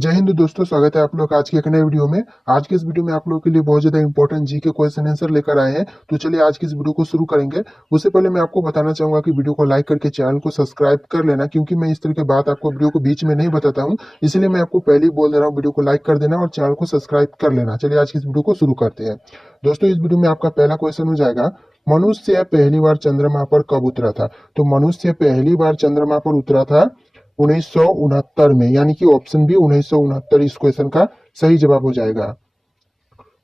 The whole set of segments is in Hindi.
जय हिंद दोस्तों, स्वागत है आप लोग आज के एक नए वीडियो में। आज के इस वीडियो में आप लोगों के लिए बहुत ज्यादा इंपॉर्टेंट जी के क्वेश्चन आंसर लेकर आए हैं। तो चलिए आज की इस वीडियो को शुरू करेंगे। उससे पहले मैं आपको बताना चाहूंगा कि वीडियो को लाइक करके चैनल को सब्सक्राइब कर लेना, क्योंकि मैं इस तरह की बात आपको वीडियो को बीच में नहीं बताता हूँ। इसलिए मैं आपको पहले ही बोल दे रहा हूँ, वीडियो को लाइक कर देना और चैनल को सब्सक्राइब कर लेना। चलिए आज की इस वीडियो को शुरू करते हैं। दोस्तों, इस वीडियो में आपका पहला क्वेश्चन हो जाएगा, मनुष्य पहली बार चंद्रमा पर कब उतरा था? तो मनुष्य पहली बार चंद्रमा पर उतरा था 1969 में, यानी कि ऑप्शन बी 1969 इस क्वेश्चन का सही जवाब हो जाएगा।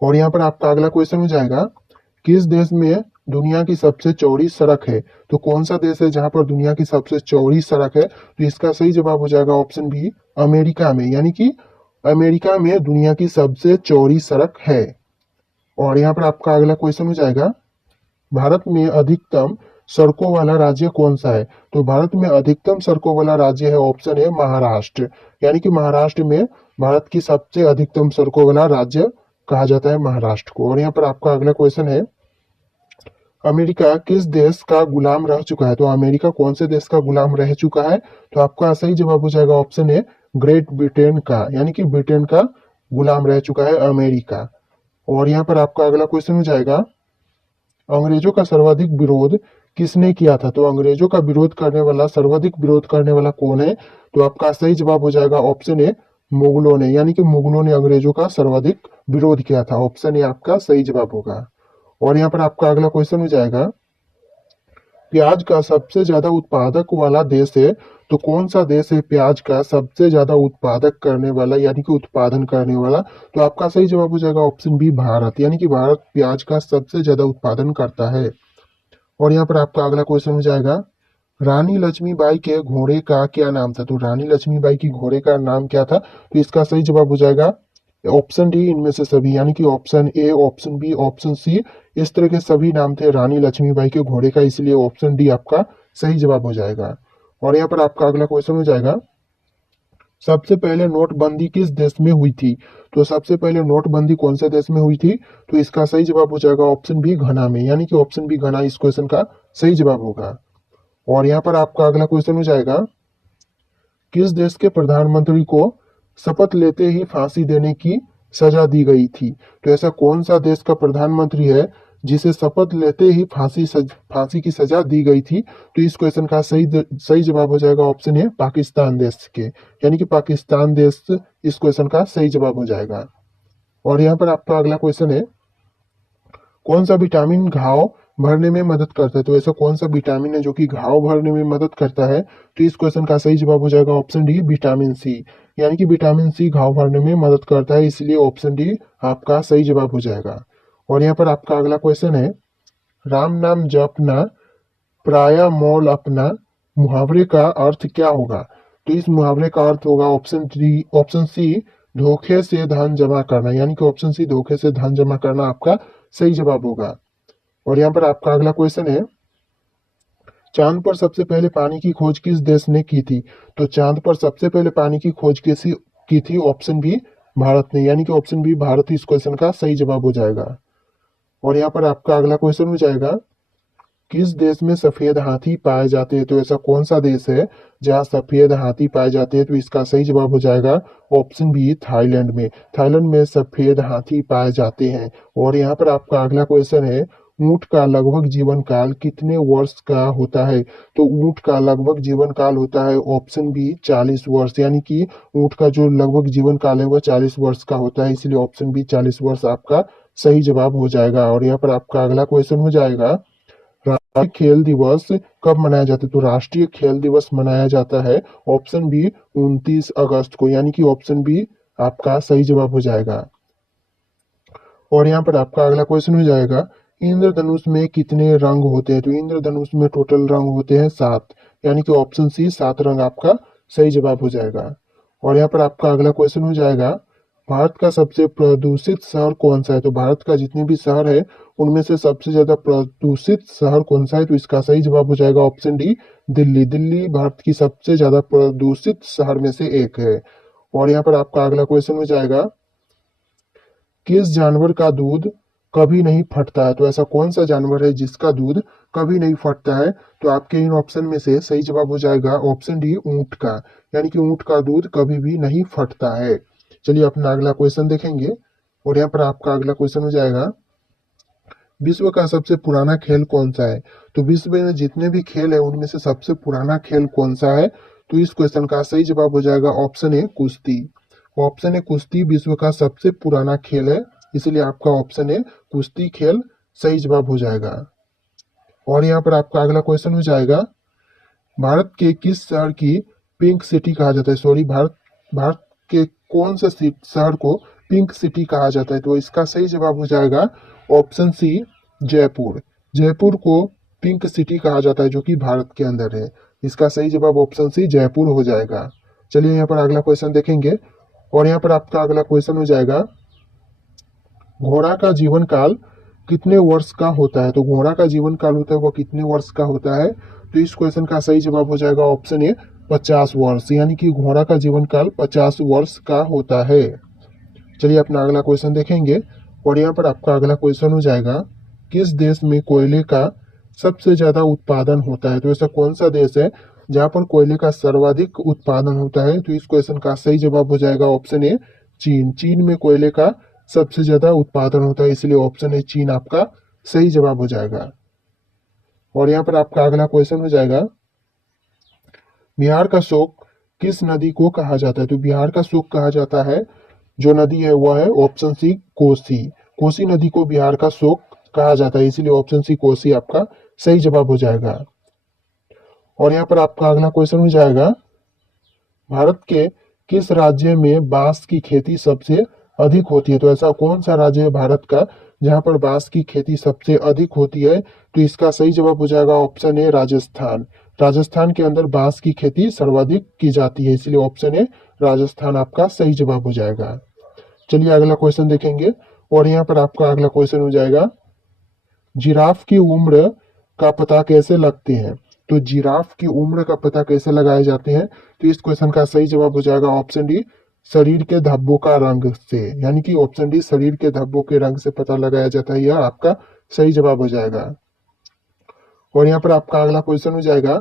और यहाँ पर आपका अगला क्वेश्चन हो जाएगा, किस देश में दुनिया की सबसे चौड़ी सड़क है? तो कौन सा देश है जहां पर दुनिया की सबसे चौड़ी सड़क है? तो इसका सही जवाब हो जाएगा ऑप्शन बी अमेरिका में, यानी कि अमेरिका में दुनिया की सबसे चौड़ी सड़क है। और यहाँ पर आपका अगला क्वेश्चन हो जाएगा, भारत में अधिकतम सड़कों वाला राज्य कौन सा है? तो भारत में अधिकतम सड़कों वाला राज्य है, ऑप्शन है महाराष्ट्र, यानी कि महाराष्ट्र में भारत की सबसे अधिकतम सड़कों वाला राज्य कहा जाता है महाराष्ट्र को। और यहाँ पर आपका अगला क्वेश्चन है, अमेरिका किस देश का गुलाम रह चुका है? तो अमेरिका कौन से देश का गुलाम रह चुका है? तो आपका सही जवाब हो जाएगा ऑप्शन है ग्रेट ब्रिटेन का, यानी कि ब्रिटेन का गुलाम रह चुका है अमेरिका। और यहाँ पर आपका अगला क्वेश्चन हो जाएगा, अंग्रेजों का सर्वाधिक विरोध किसने किया था? तो अंग्रेजों का विरोध करने वाला, सर्वाधिक विरोध करने वाला कौन है? तो आपका सही जवाब हो जाएगा ऑप्शन ए मुगलों ने, यानी कि मुगलों ने अंग्रेजों का सर्वाधिक विरोध किया था। ऑप्शन ए आपका सही जवाब होगा। और यहाँ पर आपका अगला क्वेश्चन हो जाएगा, प्याज का सबसे ज्यादा उत्पादक वाला देश है, तो कौन सा देश है प्याज का सबसे ज्यादा उत्पादक करने वाला, यानी कि उत्पादन करने वाला? तो आपका सही जवाब हो जाएगा ऑप्शन बी भारत, यानी कि भारत प्याज का सबसे ज्यादा उत्पादन करता है। और यहाँ पर आपका अगला क्वेश्चन हो जाएगा, रानी लक्ष्मीबाई के घोड़े का क्या नाम था? तो रानी लक्ष्मीबाई की घोड़े का नाम क्या था? तो इसका सही जवाब हो जाएगा ऑप्शन डी इनमें से सभी, यानी कि option A, option B, option C, इस तरह के सभी नाम थे रानी लक्ष्मीबाई के घोड़े का, इसलिए ऑप्शन डी आपका सही जवाब हो जाएगा। और यहाँ पर आपका अगला क्वेश्चन हो जाएगा, सबसे पहले नोटबंदी किस देश में हुई थी? तो सबसे पहले नोटबंदी कौन से देश में हुई थी? तो इसका सही जवाब हो जाएगा ऑप्शन बी घना में, यानी कि ऑप्शन बी घना इस क्वेश्चन का सही जवाब होगा। और यहाँ पर आपका अगला क्वेश्चन हो जाएगा, किस देश के प्रधानमंत्री को शपथ लेते ही फांसी देने की सजा दी गई थी? तो ऐसा कौन सा देश का प्रधानमंत्री है जिसे शपथ लेते ही फांसी की सजा दी गई थी? तो इस क्वेश्चन का सही जवाब हो जाएगा ऑप्शन है पाकिस्तान देश के, यानी कि पाकिस्तान देश इस क्वेश्चन का सही जवाब हो जाएगा। और यहाँ पर आपका अगला क्वेश्चन है, कौन सा विटामिन घाव भरने में मदद करता है? तो ऐसा कौन सा विटामिन है जो कि घाव भरने में मदद करता है? तो इस क्वेश्चन का सही जवाब हो जाएगा ऑप्शन डी विटामिन सी, यानी कि विटामिन सी घाव भरने में मदद करता है, इसलिए ऑप्शन डी आपका सही जवाब हो जाएगा। और यहाँ पर आपका अगला क्वेश्चन है, राम नाम जपना प्राय मोल अपना मुहावरे का अर्थ क्या होगा? तो इस मुहावरे का अर्थ होगा ऑप्शन सी धोखे से धन जमा करना, यानी कि ऑप्शन सी धोखे से धन जमा करना आपका सही जवाब होगा। और यहाँ पर आपका अगला क्वेश्चन है, चांद पर सबसे पहले पानी की खोज किस देश ने की थी? तो चांद पर सबसे पहले पानी की खोज की थी ऑप्शन बी भारत ने, यानी कि ऑप्शन बी भारत इस क्वेश्चन का सही जवाब हो जाएगा। और यहाँ पर आपका अगला क्वेश्चन हो जाएगा, किस देश में सफेद हाथी पाए जाते हैं? तो ऐसा कौन सा देश है जहाँ सफेद हाथी पाए जाते हैं? तो इसका सही जवाब हो जाएगा ऑप्शन बी थाईलैंड में, थाईलैंड में सफेद हाथी पाए जाते हैं। और यहाँ पर आपका अगला क्वेश्चन है, ऊंट का लगभग जीवन काल कितने वर्ष का होता है? तो ऊंट का लगभग जीवन काल होता है ऑप्शन बी 40 वर्ष, यानी कि ऊंट का जो लगभग जीवन काल है वह 40 वर्ष का होता है, इसलिए ऑप्शन बी 40 वर्ष आपका सही जवाब हो जाएगा। और यहाँ पर आपका अगला क्वेश्चन हो जाएगा, राष्ट्रीय खेल दिवस कब मनाया जाता है? तो राष्ट्रीय खेल दिवस मनाया जाता है ऑप्शन बी 29 अगस्त को, यानी कि ऑप्शन बी आपका सही जवाब हो जाएगा। और यहाँ पर आपका अगला क्वेश्चन हो जाएगा, इंद्रधनुष में कितने रंग होते हैं? तो इंद्रधनुष में टोटल रंग होते हैं 7, यानी कि ऑप्शन सी 7 रंग आपका सही जवाब हो जाएगा। और यहाँ पर आपका अगला क्वेश्चन हो जाएगा, भारत का सबसे प्रदूषित शहर कौन सा है? तो भारत का जितने भी शहर है उनमें से सबसे ज्यादा प्रदूषित शहर कौन सा है? तो इसका सही जवाब हो जाएगा ऑप्शन डी दिल्ली, दिल्ली भारत की सबसे ज्यादा प्रदूषित शहर में से एक है। और यहाँ पर आपका अगला क्वेश्चन हो जाएगा, किस जानवर का दूध कभी नहीं फटता है। तो ऐसा कौन सा जानवर है जिसका दूध कभी नहीं फटता है? तो आपके इन ऑप्शन में से सही जवाब हो जाएगा ऑप्शन डी, ऊंट का। यानी कि ऊंट का दूध कभी भी नहीं फटता है। चलिए अपना अगला क्वेश्चन देखेंगे। और यहाँ पर आपका अगला क्वेश्चन हो जाएगा, विश्व का सबसे पुराना खेल कौन सा है? तो विश्व में जितने भी खेल है उनमें से सबसे पुराना खेल कौन सा है? तो इस क्वेश्चन का सही जवाब हो जाएगा ऑप्शन ए, कुश्ती। ऑप्शन ए, कुश्ती विश्व का सबसे पुराना खेल है, इसलिए आपका ऑप्शन ए, कुश्ती खेल सही जवाब हो जाएगा। और यहाँ पर आपका अगला क्वेश्चन हो जाएगा, भारत के किस शहर की पिंक सिटी कहा जाता है? सॉरी, भारत भारत के कौन सा शहर को पिंक सिटी कहा जाता है? तो इसका सही जवाब हो जाएगा ऑप्शन सी, जयपुर। जयपुर को पिंक सिटी कहा जाता है, जो कि भारत के अंदर है। इसका सही जवाब ऑप्शन सी, जयपुर हो जाएगा। चलिए यहाँ पर अगला क्वेश्चन देखेंगे। और यहाँ पर आपका अगला क्वेश्चन हो जाएगा, घोड़ा का जीवन काल कितने वर्ष का होता है? तो घोड़ा का जीवन काल होता है वो कितने वर्ष का होता है? तो इस क्वेश्चन का सही जवाब हो जाएगा ऑप्शन ए, 50 वर्ष। यानी कि घोड़ा का जीवन काल 50 वर्ष का होता है। चलिए अपना अगला क्वेश्चन देखेंगे। और यहाँ पर आपका अगला क्वेश्चन हो जाएगा, किस देश में कोयले का सबसे ज्यादा उत्पादन होता है? तो ऐसा कौन सा देश है जहाँ पर कोयले का सर्वाधिक उत्पादन होता है? तो इस क्वेश्चन का सही जवाब हो जाएगा ऑप्शन ए, चीन। चीन में कोयले का सबसे ज्यादा उत्पादन होता है, इसलिए ऑप्शन ए, चीन आपका सही जवाब हो जाएगा। और यहाँ पर आपका अगला क्वेश्चन हो जाएगा, बिहार का शोक किस नदी को कहा जाता है? तो बिहार का शोक कहा जाता है, जो नदी है वह है ऑप्शन सी, कोसी। कोसी नदी को बिहार का शोक कहा जाता है, इसीलिए ऑप्शन सी, कोसी आपका सही जवाब हो जाएगा। और यहाँ पर आपका अगला क्वेश्चन हो जाएगा, भारत के किस राज्य में बांस की खेती सबसे अधिक होती है? तो ऐसा कौन सा राज्य है भारत का जहाँ पर बांस की खेती सबसे अधिक होती है? तो इसका सही जवाब हो जाएगा ऑप्शन ए, राजस्थान। राजस्थान के अंदर बांस की खेती सर्वाधिक की जाती है, इसलिए ऑप्शन ए, राजस्थान आपका सही जवाब हो जाएगा। चलिए अगला क्वेश्चन देखेंगे। और यहाँ पर आपका अगला क्वेश्चन हो जाएगा, जिराफ की उम्र का पता कैसे लगते हैं? तो जिराफ की उम्र का पता कैसे लगाए जाते हैं? तो इस क्वेश्चन का सही जवाब हो जाएगा ऑप्शन डी, शरीर के धब्बों का रंग से। यानी कि ऑप्शन डी, शरीर के धब्बों के रंग से पता लगाया जाता है, यह आपका सही जवाब हो जाएगा। और यहाँ पर आपका अगला क्वेश्चन हो जाएगा,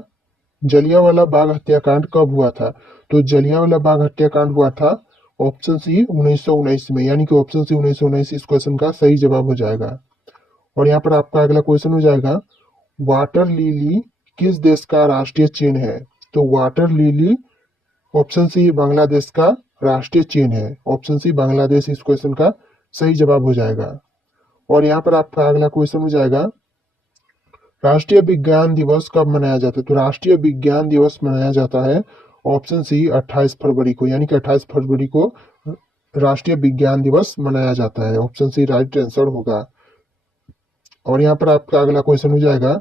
जलियांवाला बाग हत्याकांड कब हुआ था? तो जलियांवाला बाग हत्याकांड हुआ था ऑप्शन सी, 1919 में। यानी कि ऑप्शन सी, 1919 इस क्वेश्चन का सही जवाब हो जाएगा। और यहाँ पर आपका अगला क्वेश्चन हो जाएगा, वाटर लिली किस देश का राष्ट्रीय चिन्ह है? तो water lily option C, Bangladesh का राष्ट्रीय चिन्ह है। ऑप्शन सी, बांग्लादेश इस क्वेश्चन का सही जवाब हो जाएगा। और यहाँ पर आपका अगला क्वेश्चन हो जाएगा, राष्ट्रीय विज्ञान दिवस कब मनाया जाता है? तो राष्ट्रीय विज्ञान दिवस मनाया जाता है ऑप्शन सी, 28 फरवरी को। यानी कि 28 फरवरी को राष्ट्रीय विज्ञान दिवस मनाया जाता है। ऑप्शन सी राइट आंसर होगा। और यहाँ पर आपका अगला क्वेश्चन हो जाएगा,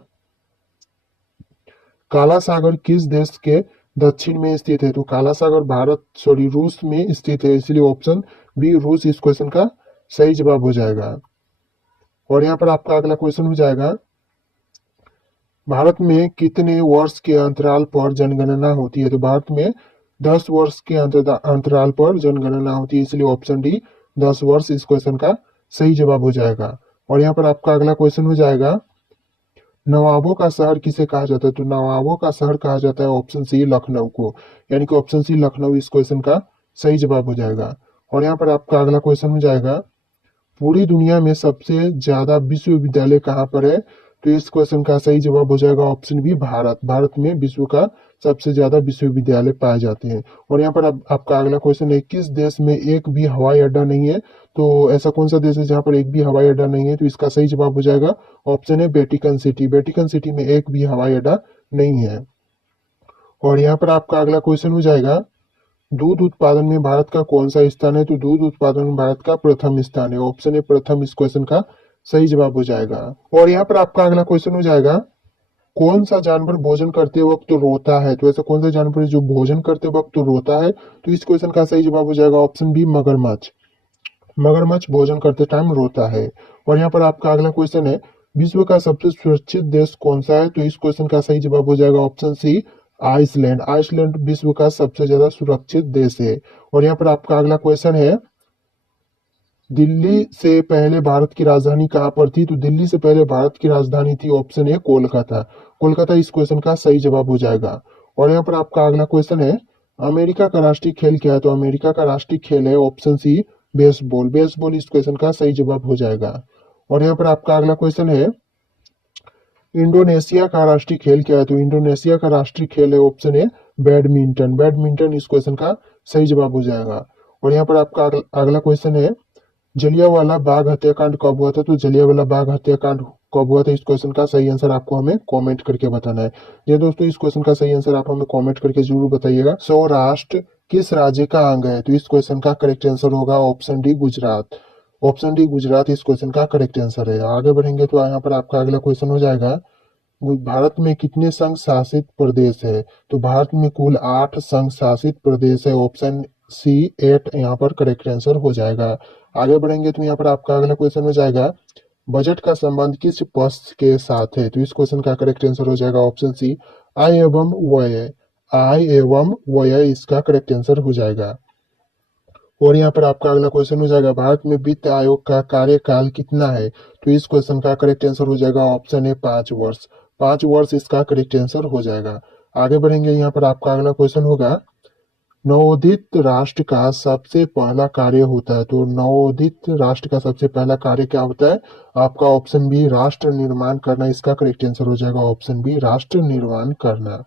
काला सागर किस देश के दक्षिण में स्थित है? तो काला सागर रूस में स्थित है, इसलिए ऑप्शन बी, रूस इस क्वेश्चन का सही जवाब हो जाएगा। और यहाँ पर आपका अगला क्वेश्चन हो जाएगा, भारत में कितने वर्ष के अंतराल पर जनगणना होती है? तो भारत में 10 वर्ष के अंतराल पर जनगणना होती है, इसलिए ऑप्शन डी, 10 वर्ष इस क्वेश्चन का सही जवाब हो जाएगा। और यहाँ पर आपका अगला क्वेश्चन हो जाएगा, नवाबों का शहर किसे कहा जाता है? तो नवाबों का शहर कहा जाता है ऑप्शन सी, लखनऊ को। यानी कि ऑप्शन सी, लखनऊ इस क्वेश्चन का सही जवाब हो जाएगा। और यहाँ पर आपका अगला क्वेश्चन हो जाएगा, पूरी दुनिया में सबसे ज्यादा विश्वविद्यालय कहाँ पर है? तो इस क्वेश्चन का सही जवाब हो जाएगा ऑप्शन बी, भारत। भारत में विश्व का सबसे ज्यादा विश्वविद्यालय पाए जाते हैं। और यहाँ पर आपका अगला क्वेश्चन है, किस देश में एक भी हवाई अड्डा नहीं है? तो ऐसा कौन सा देश है जहाँ पर एक भी हवाई अड्डा नहीं है? तो इसका सही जवाब हो जाएगा ऑप्शन है, वेटिकन सिटी। वेटिकन सिटी में एक भी हवाई अड्डा नहीं है। और यहाँ पर आपका अगला क्वेश्चन हो जाएगा, दूध उत्पादन में भारत का कौन सा स्थान है? तो दूध उत्पादन में भारत का प्रथम स्थान है। ऑप्शन ए, प्रथम इस क्वेश्चन का सही जवाब हो जाएगा। और यहाँ पर आपका अगला क्वेश्चन हो जाएगा, कौन सा जानवर भोजन करते वक्त रोता है? तो ऐसा कौन सा जानवर है जो भोजन करते वक्त रोता है? तो इस क्वेश्चन का सही जवाब हो जाएगा ऑप्शन बी, मगरमच्छ। मगरमच्छ भोजन करते टाइम रोता है। और यहाँ पर आपका अगला क्वेश्चन है, विश्व का सबसे सुरक्षित देश कौन सा है? तो इस क्वेश्चन का सही जवाब हो जाएगा ऑप्शन सी, आइसलैंड। आइसलैंड विश्व का सबसे ज्यादा सुरक्षित देश है। और यहाँ पर आपका अगला क्वेश्चन है, दिल्ली से पहले भारत की राजधानी कहाँ पर थी? तो दिल्ली से पहले भारत की राजधानी थी ऑप्शन ए कोलकाता। कोलकाता इस क्वेश्चन का सही जवाब हो जाएगा। और यहाँ पर आपका अगला क्वेश्चन है, अमेरिका का राष्ट्रीय खेल क्या है? तो अमेरिका का राष्ट्रीय खेल है ऑप्शन सी बेसबॉल। बेसबॉल इस क्वेश्चन का सही जवाब हो जाएगा। और यहाँ पर आपका अगला क्वेश्चन है, इंडोनेशिया का राष्ट्रीय खेल क्या है? तो इंडोनेशिया का राष्ट्रीय खेल है ऑप्शन ए बैडमिंटन। बैडमिंटन इस क्वेश्चन का सही जवाब हो जाएगा। और यहाँ पर आपका अगला क्वेश्चन है, जलियांवाला बाग हत्याकांड कब हुआ था? तो जलियांवाला बाग हत्याकांड कब हुआ था? इस क्वेश्चन का सही आंसर आपको हमें कमेंट करके बताना है। ये दोस्तों इस क्वेश्चन का सही आंसर आप हमें कमेंट करके जरूर बताइएगा। सौराष्ट्र किस राज्य का अंग है? तो इस क्वेश्चन का करेक्ट आंसर होगा option D Gujarat. Option D Gujarat इस क्वेश्चन का करेक्ट आंसर है। आगे बढ़ेंगे तो यहाँ पर आपका अगला क्वेश्चन हो जाएगा, भारत में कितने संघ शासित प्रदेश है? तो भारत में कुल 8 संघ शासित प्रदेश है। ऑप्शन सी 8 यहाँ पर करेक्ट आंसर हो जाएगा। आगे बढ़ेंगे तो यहाँ पर आपका अगला क्वेश्चन हो जाएगा, बजट का संबंध किस पक्ष के साथ है? तो इस क्वेश्चन का करेक्ट आंसर हो जाएगा ऑप्शन सी आय एवं व्यय। आय एवं व्यय इसका करेक्ट आंसर हो जाएगा। और यहाँ पर आपका अगला क्वेश्चन हो जाएगा, भारत में वित्त आयोग का कार्यकाल कितना है? तो इस क्वेश्चन का करेक्ट आंसर हो जाएगा ऑप्शन ए 5 वर्ष। 5 वर्ष इसका करेक्ट आंसर हो जाएगा। आगे बढ़ेंगे, यहाँ पर आपका अगला क्वेश्चन होगा, नवोदित राष्ट्र का सबसे पहला कार्य होता है। तो नवोदित राष्ट्र का सबसे पहला कार्य क्या होता है? आपका ऑप्शन बी राष्ट्र निर्माण करना इसका करेक्ट आंसर हो जाएगा। ऑप्शन बी राष्ट्र निर्माण करना।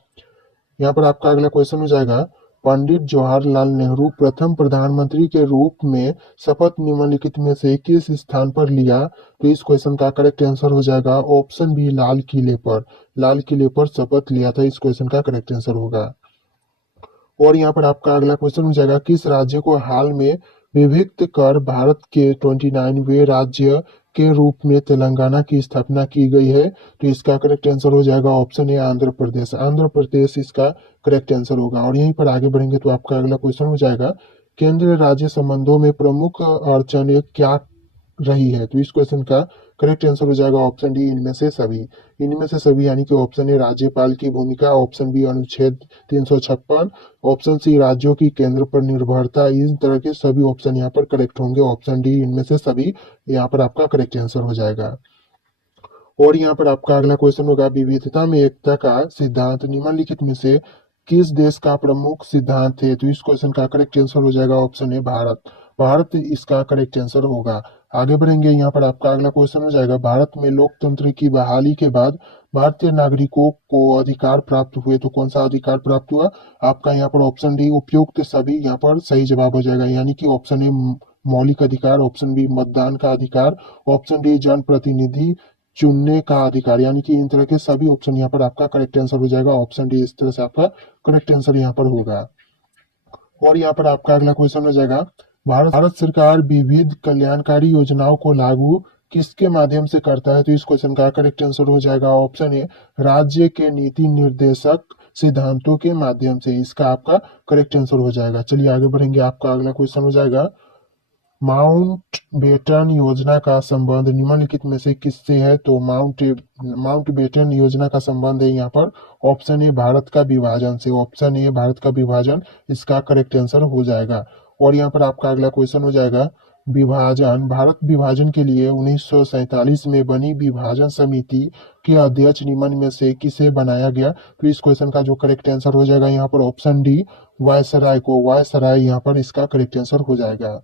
यहाँ पर आपका अगला क्वेश्चन हो जाएगा, पंडित जवाहरलाल नेहरू प्रथम प्रधानमंत्री के रूप में शपथ निम्नलिखित में से किस स्थान पर लिया? तो इस क्वेश्चन का करेक्ट आंसर हो जाएगा ऑप्शन बी लाल किले पर। लाल किले पर शपथ लिया था, इस क्वेश्चन का करेक्ट आंसर होगा। और यहाँ पर आपका अगला क्वेश्चन हो जाएगा, किस राज्य को हाल में विभक्त कर भारत के 29वें राज्य के रूप में तेलंगाना की स्थापना की गई है? तो इसका करेक्ट आंसर हो जाएगा ऑप्शन ए आंध्र प्रदेश। आंध्र प्रदेश इसका करेक्ट आंसर होगा। और यहीं पर आगे बढ़ेंगे तो आपका अगला क्वेश्चन हो जाएगा, केंद्र राज्य संबंधों में प्रमुख अड़चनें क्या रही है? तो इस क्वेश्चन का करेक्ट आंसर हो जाएगा ऑप्शन डी इनमें से सभी। इनमें से सभी यानी कि ऑप्शन ए राज्यपाल की भूमिका, ऑप्शन बी अनुच्छेद 356, ऑप्शन सी राज्यों की केंद्र पर निर्भरता। इन तरह के सभी ऑप्शन यहाँ पर करेक्ट होंगे। ऑप्शन डी इनमें से सभी यहाँ पर आपका करेक्ट आंसर हो जाएगा। और यहाँ पर आपका अगला क्वेश्चन होगा, विविधता में एकता का सिद्धांत निम्नलिखित में से किस देश का प्रमुख सिद्धांत है? तो इस क्वेश्चन का करेक्ट आंसर हो जाएगा ऑप्शन ए भारत। भारत इसका करेक्ट आंसर होगा। आगे बढ़ेंगे, यहाँ पर आपका अगला क्वेश्चन हो जाएगा, भारत में लोकतंत्र की बहाली के बाद भारतीय नागरिकों को अधिकार प्राप्त हुए। तो कौन सा अधिकार प्राप्त हुआ? आपका यहाँ पर ऑप्शन डी उपयुक्त सभी यहाँ पर सही जवाब हो जाएगा, यानी कि ऑप्शन ए मौलिक अधिकार, ऑप्शन बी मतदान का अधिकार, ऑप्शन डी जन प्रतिनिधि चुनने का अधिकार, यानी कि इन तरह के सभी ऑप्शन यहाँ पर आपका करेक्ट आंसर हो जाएगा। ऑप्शन डी इस तरह से आपका करेक्ट आंसर यहाँ पर होगा। और यहाँ पर आपका अगला क्वेश्चन हो जाएगा, भारत सरकार विविध कल्याणकारी योजनाओं को लागू किसके माध्यम से करता है? तो इस क्वेश्चन का करेक्ट आंसर हो जाएगा ऑप्शन ए राज्य के नीति निर्देशक सिद्धांतों के माध्यम से। इसका आपका करेक्ट आंसर हो जाएगा। चलिए आगे बढ़ेंगे, आपका अगला क्वेश्चन हो जाएगा, माउंटबेटन योजना का संबंध निम्नलिखित में से किससे है? तो माउंटबेटन योजना का संबंध है यहाँ पर ऑप्शन ए भारत का विभाजन से। ऑप्शन ए भारत का विभाजन इसका करेक्ट आंसर हो जाएगा। और यहाँ पर आपका अगला क्वेश्चन हो जाएगा, विभाजन भारत विभाजन के लिए 1947 में बनी विभाजन समिति के अध्यक्ष निम्न में से किसे बनाया गया? तो इस क्वेश्चन का जो करेक्ट आंसर हो जाएगा यहाँ पर ऑप्शन डी वायसराय को। वायसराय यहाँ पर इसका करेक्ट आंसर हो जाएगा।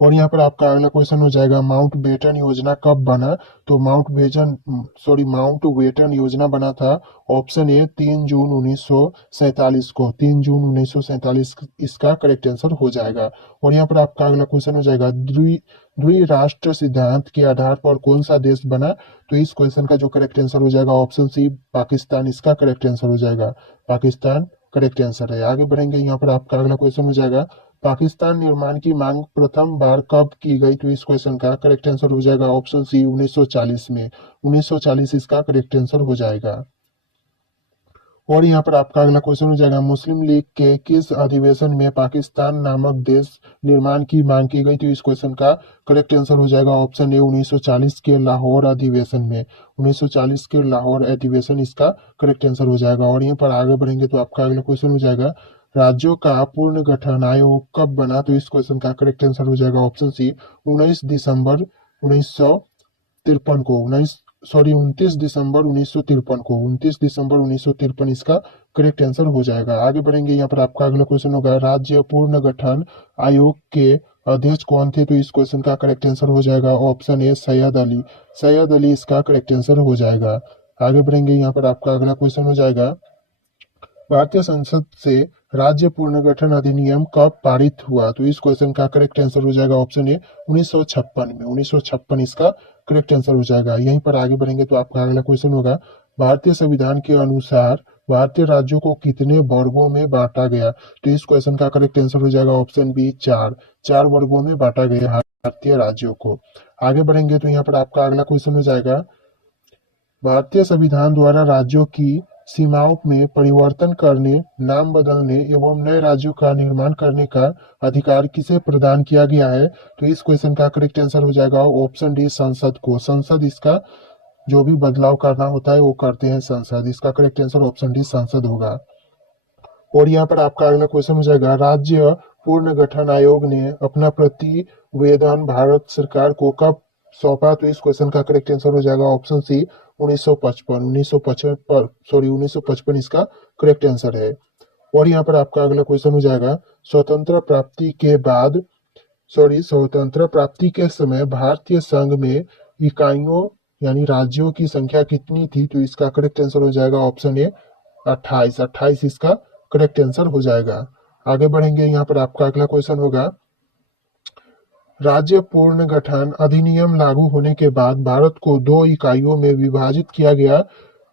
और यहाँ पर आपका अगला क्वेश्चन हो जाएगा, माउंट बेटन योजना कब बना? तो माउंट बेटन योजना बना था ऑप्शन ए 3 जून 1947 को। 3 जून 1947 इसका करेक्ट आंसर हो जाएगा। और यहाँ पर आपका अगला क्वेश्चन हो जाएगा, द्विराष्ट्र सिद्धांत के आधार पर कौन सा देश बना? तो इस क्वेश्चन का जो करेक्ट आंसर हो जाएगा ऑप्शन सी पाकिस्तान इसका करेक्ट आंसर हो जाएगा। पाकिस्तान करेक्ट आंसर है। आगे बढ़ेंगे, यहाँ पर आपका अगला क्वेश्चन हो जाएगा, पाकिस्तान निर्माण की मांग प्रथम बार कब की गई? तो इस क्वेश्चन का करेक्ट आंसर हो जाएगा ऑप्शन सी 1940 में। 1940 इसका करेक्ट आंसर हो जाएगा। और यहाँ पर आपका अगला क्वेश्चन हो जाएगा, मुस्लिम लीग के किस अधिवेशन में पाकिस्तान नामक देश निर्माण की मांग की गई? तो इस क्वेश्चन का करेक्ट आंसर हो जाएगा ऑप्शन ए 1940 के लाहौर अधिवेशन में। 1940 के लाहौर अधिवेशन इसका करेक्ट आंसर हो जाएगा। और यहाँ पर आगे बढ़ेंगे तो आपका अगला क्वेश्चन हो जाएगा, राज्यों का पूर्ण गठन आयोग कब बना? तो इस क्वेश्चन का करेक्ट आंसर हो जाएगा ऑप्शन सी 19 दिसंबर 1953 को 29 दिसंबर 1953 को 29 दिसंबर 1953 इसका करेक्ट आंसर हो जाएगा। आगे बढ़ेंगे, यहाँ पर आपका अगला क्वेश्चन होगा राज्य पूर्ण गठन आयोग के अध्यक्ष कौन थे? तो इस क्वेश्चन का करेक्ट आंसर हो जाएगा ऑप्शन ए सैयद अली। सैयद अली इसका करेक्ट आंसर हो जाएगा। आगे बढ़ेंगे, यहाँ पर आपका अगला क्वेश्चन हो जाएगा भारतीय संसद से राज्य पुनर्गठन अधिनियम कब पारित हुआ? तो इस क्वेश्चन का करेक्ट आंसर हो जाएगा ऑप्शन ए 1956 में। 1956 इसका करेक्ट आंसर हो जाएगा। यहीं पर आगे बढ़ेंगे तो आपका अगला क्वेश्चन होगा भारतीय संविधान के अनुसार भारतीय राज्यों को कितने वर्गों में बांटा गया? तो इस क्वेश्चन का करेक्ट आंसर हो जाएगा ऑप्शन बी चार वर्गों में बांटा गया भारतीय राज्यों को। आगे बढ़ेंगे तो यहाँ पर आपका अगला क्वेश्चन हो जाएगा भारतीय संविधान द्वारा राज्यों की सीमाओं में परिवर्तन करने, नाम बदलने एवं नए राज्यों का निर्माण करने का अधिकार किसे प्रदान किया गया है? तो इस क्वेश्चन का करेक्ट आंसर हो जाएगा ऑप्शन डी संसद को। संसद इसका जो भी बदलाव करना होता है वो करते हैं संसद। इसका करेक्ट आंसर ऑप्शन डी संसद होगा। और यहाँ पर आपका अगला क्वेश्चन हो जाएगा राज्य पूर्ण गठन आयोग ने अपना प्रतिवेदन भारत सरकार को कब सौंपा? तो इस क्वेश्चन का करेक्ट आंसर हो जाएगा ऑप्शन सी 1955 इसका करेक्ट आंसर है। और यहाँ पर आपका अगला क्वेश्चन हो जाएगा स्वतंत्र प्राप्ति के समय भारतीय संघ में इकाइयों यानी राज्यों की संख्या कितनी थी? तो इसका करेक्ट आंसर हो जाएगा ऑप्शन ए 28 इसका करेक्ट आंसर हो जाएगा। आगे बढ़ेंगे, यहाँ पर आपका अगला क्वेश्चन होगा राज्य पूर्ण गठन अधिनियम लागू होने के बाद भारत को 2 इकाइयों में विभाजित किया गया।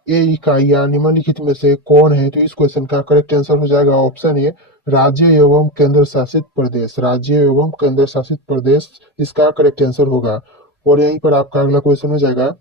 ये इकाइयां निम्नलिखित में से कौन है? तो इस क्वेश्चन का करेक्ट आंसर हो जाएगा ऑप्शन ए राज्य एवं केंद्र शासित प्रदेश। राज्य एवं केंद्र शासित प्रदेश इसका करेक्ट आंसर होगा। और यहीं पर आपका अगला क्वेश्चन हो जाएगा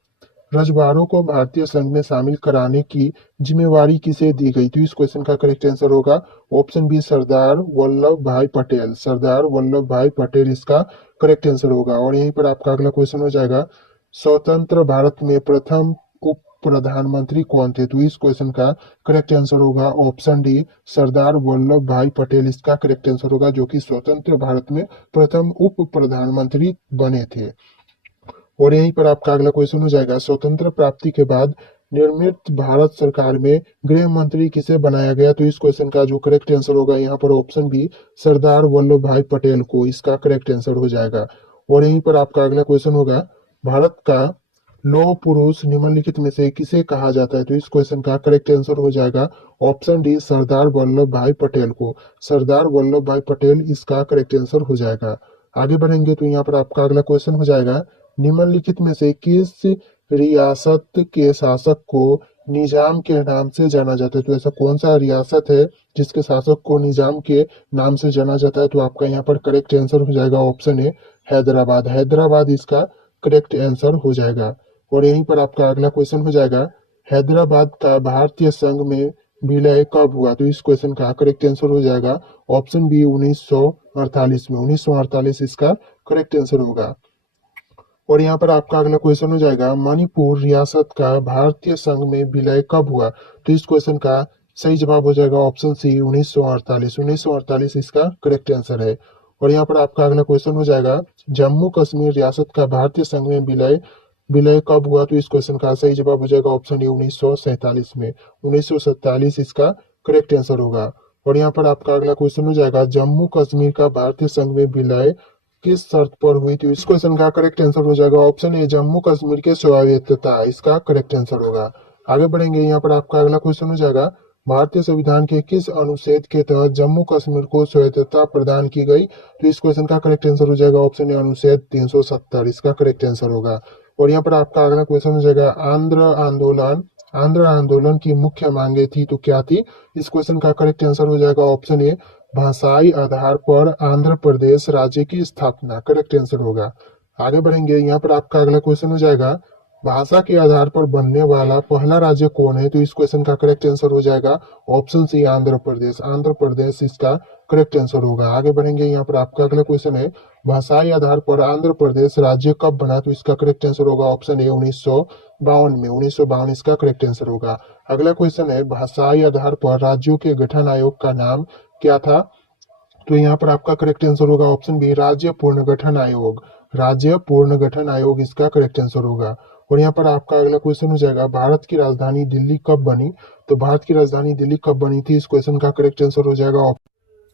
रजवाड़ों को भारतीय संघ में शामिल कराने की जिम्मेवारी किसे दी गई? तो इस क्वेश्चन का करेक्ट आंसर होगा ऑप्शन बी सरदार वल्लभ भाई पटेल। सरदार वल्लभ भाई पटेल इसका करेक्ट आंसर होगा। और यहीं पर आपका अगला क्वेश्चन हो जाएगा स्वतंत्र भारत में प्रथम उप प्रधानमंत्री कौन थे? तो इस क्वेश्चन का करेक्ट आंसर होगा ऑप्शन डी सरदार वल्लभ भाई पटेल इसका करेक्ट आंसर होगा, जो कि स्वतंत्र भारत में प्रथम उप प्रधानमंत्री बने थे। और यहीं पर आपका अगला क्वेश्चन हो जाएगा स्वतंत्र प्राप्ति के बाद निर्मित भारत सरकार में गृह मंत्री किसे बनाया गया? तो इस क्वेश्चन का जो करेक्ट आंसर होगा यहाँ पर ऑप्शन बी सरदार वल्लभ भाई पटेल को इसका करेक्ट आंसर हो जाएगा। और यहीं पर आपका अगला क्वेश्चन होगा भारत का लौह पुरुष निम्नलिखित में से किसे कहा जाता है? तो इस क्वेश्चन का करेक्ट आंसर हो जाएगा ऑप्शन डी सरदार वल्लभ भाई पटेल को। सरदार वल्लभ भाई पटेल इसका करेक्ट आंसर हो जाएगा। आगे बढ़ेंगे तो यहाँ पर आपका अगला क्वेश्चन हो जाएगा निम्नलिखित में से किस रियासत के शासक को निजाम के नाम से जाना जाता है? तो ऐसा कौन सा रियासत है जिसके शासक को निजाम के नाम से जाना जाता है? तो आपका यहाँ पर करेक्ट आंसर हो जाएगा ऑप्शन ए हैदराबाद। हैदराबाद इसका करेक्ट आंसर हो जाएगा। और यहीं पर आपका अगला क्वेश्चन हो जाएगा हैदराबाद का भारतीय संघ में विलय कब हुआ? तो इस क्वेश्चन का करेक्ट आंसर हो जाएगा ऑप्शन बी 1948 में। 1948 इसका करेक्ट आंसर होगा। और यहाँ पर आपका अगला क्वेश्चन हो जाएगा मणिपुर रियासत का भारतीय संघ में विलय कब हुआ? तो इस क्वेश्चन का सही जवाब हो जाएगा ऑप्शन सी 1948। 1948 इसका करेक्ट आंसर है। और यहाँ पर आपका अगला क्वेश्चन हो जाएगा जम्मू कश्मीर रियासत का भारतीय संघ में विलय विलय कब हुआ? तो इस क्वेश्चन का सही जवाब हो जाएगा ऑप्शन ए 1947 में। 1947 इसका करेक्ट आंसर होगा। और यहाँ पर आपका अगला क्वेश्चन हो जाएगा जम्मू कश्मीर का भारतीय संघ में विलय किस शर्त पर हुई थी? इस क्वेश्चन का करेक्ट आंसर हो जाएगा ऑप्शन ए जम्मू कश्मीर के स्वायत्तता इसका करेक्ट आंसर होगा। आगे बढ़ेंगे, यहाँ पर आपका अगला क्वेश्चन हो जाएगा भारतीय संविधान के किस अनुच्छेद के तहत जम्मू कश्मीर को स्वायत्तता प्रदान की गई? तो इस क्वेश्चन का करेक्ट आंसर हो जाएगा ऑप्शन ए अनुच्छेद 370 इसका करेक्ट आंसर होगा। और यहाँ पर आपका अगला क्वेश्चन हो जाएगा आंध्र आंदोलन की मुख्य मांगे थी तो क्या थी? इस क्वेश्चन का करेक्ट आंसर हो जाएगा ऑप्शन ए भाषाई आधार पर आंध्र प्रदेश राज्य की स्थापना करेक्ट आंसर होगा। आगे बढ़ेंगे, यहाँ पर आपका अगला क्वेश्चन हो जाएगा भाषा के आधार पर बनने वाला पहला राज्य कौन है? तो इस क्वेश्चन का करेक्ट आंसर हो जाएगा ऑप्शन सी आंध्र प्रदेश। आंध्र प्रदेश इसका करेक्ट आंसर होगा। आगे बढ़ेंगे, यहाँ पर आपका अगला क्वेश्चन है भाषाई आधार पर आंध्र प्रदेश राज्य कब बना? तो इसका करेक्ट आंसर होगा ऑप्शन ए 1952 में। 1952 इसका करेक्ट आंसर होगा। अगला क्वेश्चन है भाषाई आधार पर राज्यों के गठन आयोग का नाम क्या था? तो यहाँ पर आपका करेक्ट आंसर होगा ऑप्शन बी, राज्य पुनर्गठन आयोग। राज्य पुनर्गठन आयोग इसका करेक्ट आंसर होगा। और यहाँ पर आपका अगला क्वेश्चन हो जाएगा, भारत की राजधानी दिल्ली कब बनी? तो भारत की राजधानी दिल्ली कब बनी थी, इस क्वेश्चन का करेक्ट आंसर हो जाएगा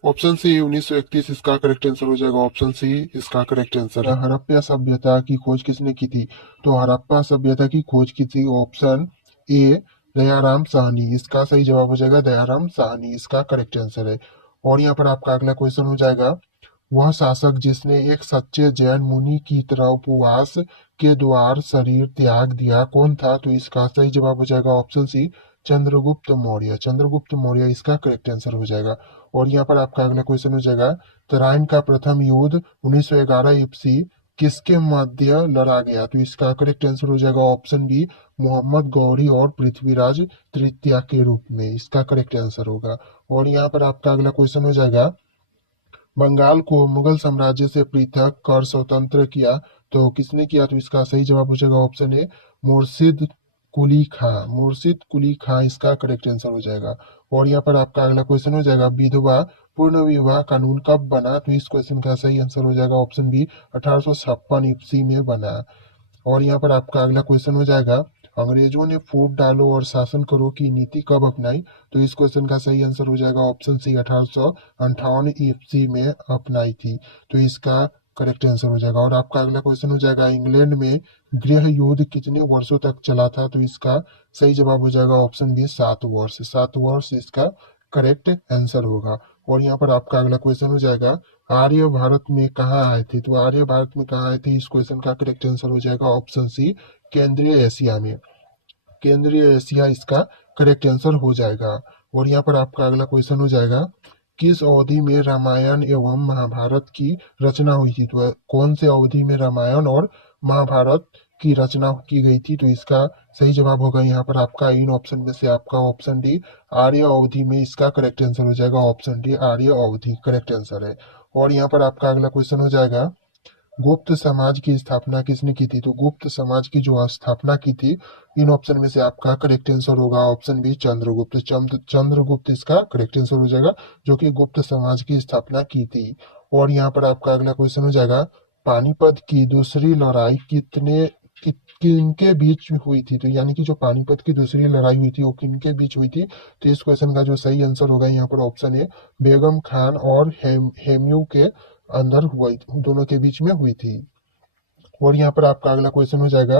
ऑप्शन सी 1931, इसका करेक्ट आंसर हो जाएगा ऑप्शन सी इसका करेक्ट आंसर है। हड़प्पा सभ्यता की खोज किसने की थी? तो हड़प्पा सभ्यता की खोज की थी ऑप्शन ए, दयाराम साहनी। इसका सही जवाब हो जाएगा दयाराम साहनी, इसका करेक्ट आंसर है। और यहाँ पर आपका अगला क्वेश्चन हो जाएगा, वह शासक जिसने एक सच्चे जैन मुनि की तरह उपवास के द्वार शरीर त्याग दिया कौन था? तो इसका सही जवाब हो जाएगा ऑप्शन सी, चंद्रगुप्त मौर्य। चंद्रगुप्त मौर्य इसका करेक्ट आंसर हो जाएगा। और यहाँ पर आपका अगला क्वेश्चन हो जाएगा, तराइन का प्रथम युद्ध 1911 ईस्वी किसके मध्य लड़ा गया? तो इसका करेक्ट आंसर हो जाएगा ऑप्शन बी, मोहम्मद गौरी और पृथ्वीराज तृतीया के रूप में, इसका करेक्ट आंसर होगा। और यहाँ पर आपका अगला क्वेश्चन हो जाएगा, बंगाल को मुगल साम्राज्य से पृथक कर स्वतंत्र किया तो किसने किया? तो इसका सही जवाब हो जाएगा ऑप्शन ए, मुर्शिद कुली खां। मुर्शिद कुली खां इसका करेक्ट आंसर हो जाएगा। और यहाँ पर आपका अगला क्वेश्चन हो जाएगा, विधवा पूर्ण विवाह कानून कब बना? तो इस क्वेश्चन का सही आंसर हो जाएगा ऑप्शन बी, 1856 ईस्वी में बना। और यहाँ पर आपका अगला क्वेश्चन हो जाएगा, अंग्रेजों ने फूट डालो और शासन करो की नीति कब अपनाई? तो इस क्वेश्चन का सही आंसर हो जाएगा ऑप्शन सी, 1858 ईस्वी में अपनाई थी। तो इसका करेक्ट आंसर हो जाएगा। और आपका अगला क्वेश्चन हो जाएगा, इंग्लैंड में गृह युद्ध कितने वर्षों तक चला था? तो इसका सही जवाब हो जाएगा ऑप्शन बी, 7 वर्ष। 7 वर्ष इसका करेक्ट आंसर होगा। और यहाँ पर आपका अगला क्वेश्चन हो जाएगा, आर्य भारत में कहाँ आए थे? तो आर्य भारत में कहाँ आए थे, इस क्वेश्चन का करेक्ट आंसर हो जाएगा ऑप्शन सी, केंद्रीय एशिया में। केंद्रीय एशिया इसका करेक्ट आंसर हो जाएगा। और यहाँ पर आपका अगला क्वेश्चन हो जाएगा, किस अवधि में रामायण एवं महाभारत की रचना हुई थी? तो कौन से अवधि में रामायण और महाभारत की रचना की गई थी? तो इसका सही जवाब होगा यहाँ पर आपका इन ऑप्शन में से आपका ऑप्शन डी, आर्य अवधि में, इसका करेक्ट आंसर हो जाएगा ऑप्शन डी, आर्य अवधि करेक्ट आंसर है। और यहाँ पर आपका अगला क्वेश्चन हो जाएगा, गुप्त समाज की स्थापना किसने की थी? तो गुप्त समाज की जो स्थापना की थी, इन ऑप्शन में से आपका करेक्ट आंसर होगा ऑप्शन बी, चंद्रगुप्त। चंद्रगुप्त इसका करेक्ट आंसर हो जाएगा, जो कि गुप्त समाज की स्थापना की थी। और यहाँ पर आपका अगला क्वेश्चन हो जाएगा, पानीपत की दूसरी लड़ाई किनके बीच हुई थी? तो यानी कि जो पानीपत की दूसरी लड़ाई हुई थी वो किनके बीच हुई थी? तो इस क्वेश्चन का जो सही आंसर होगा यहाँ पर ऑप्शन ए, बेगम खान और हेम्यू के अंदर हुआ, दोनों के बीच में हुई थी। और यहाँ पर आपका अगला क्वेश्चन हो जाएगा,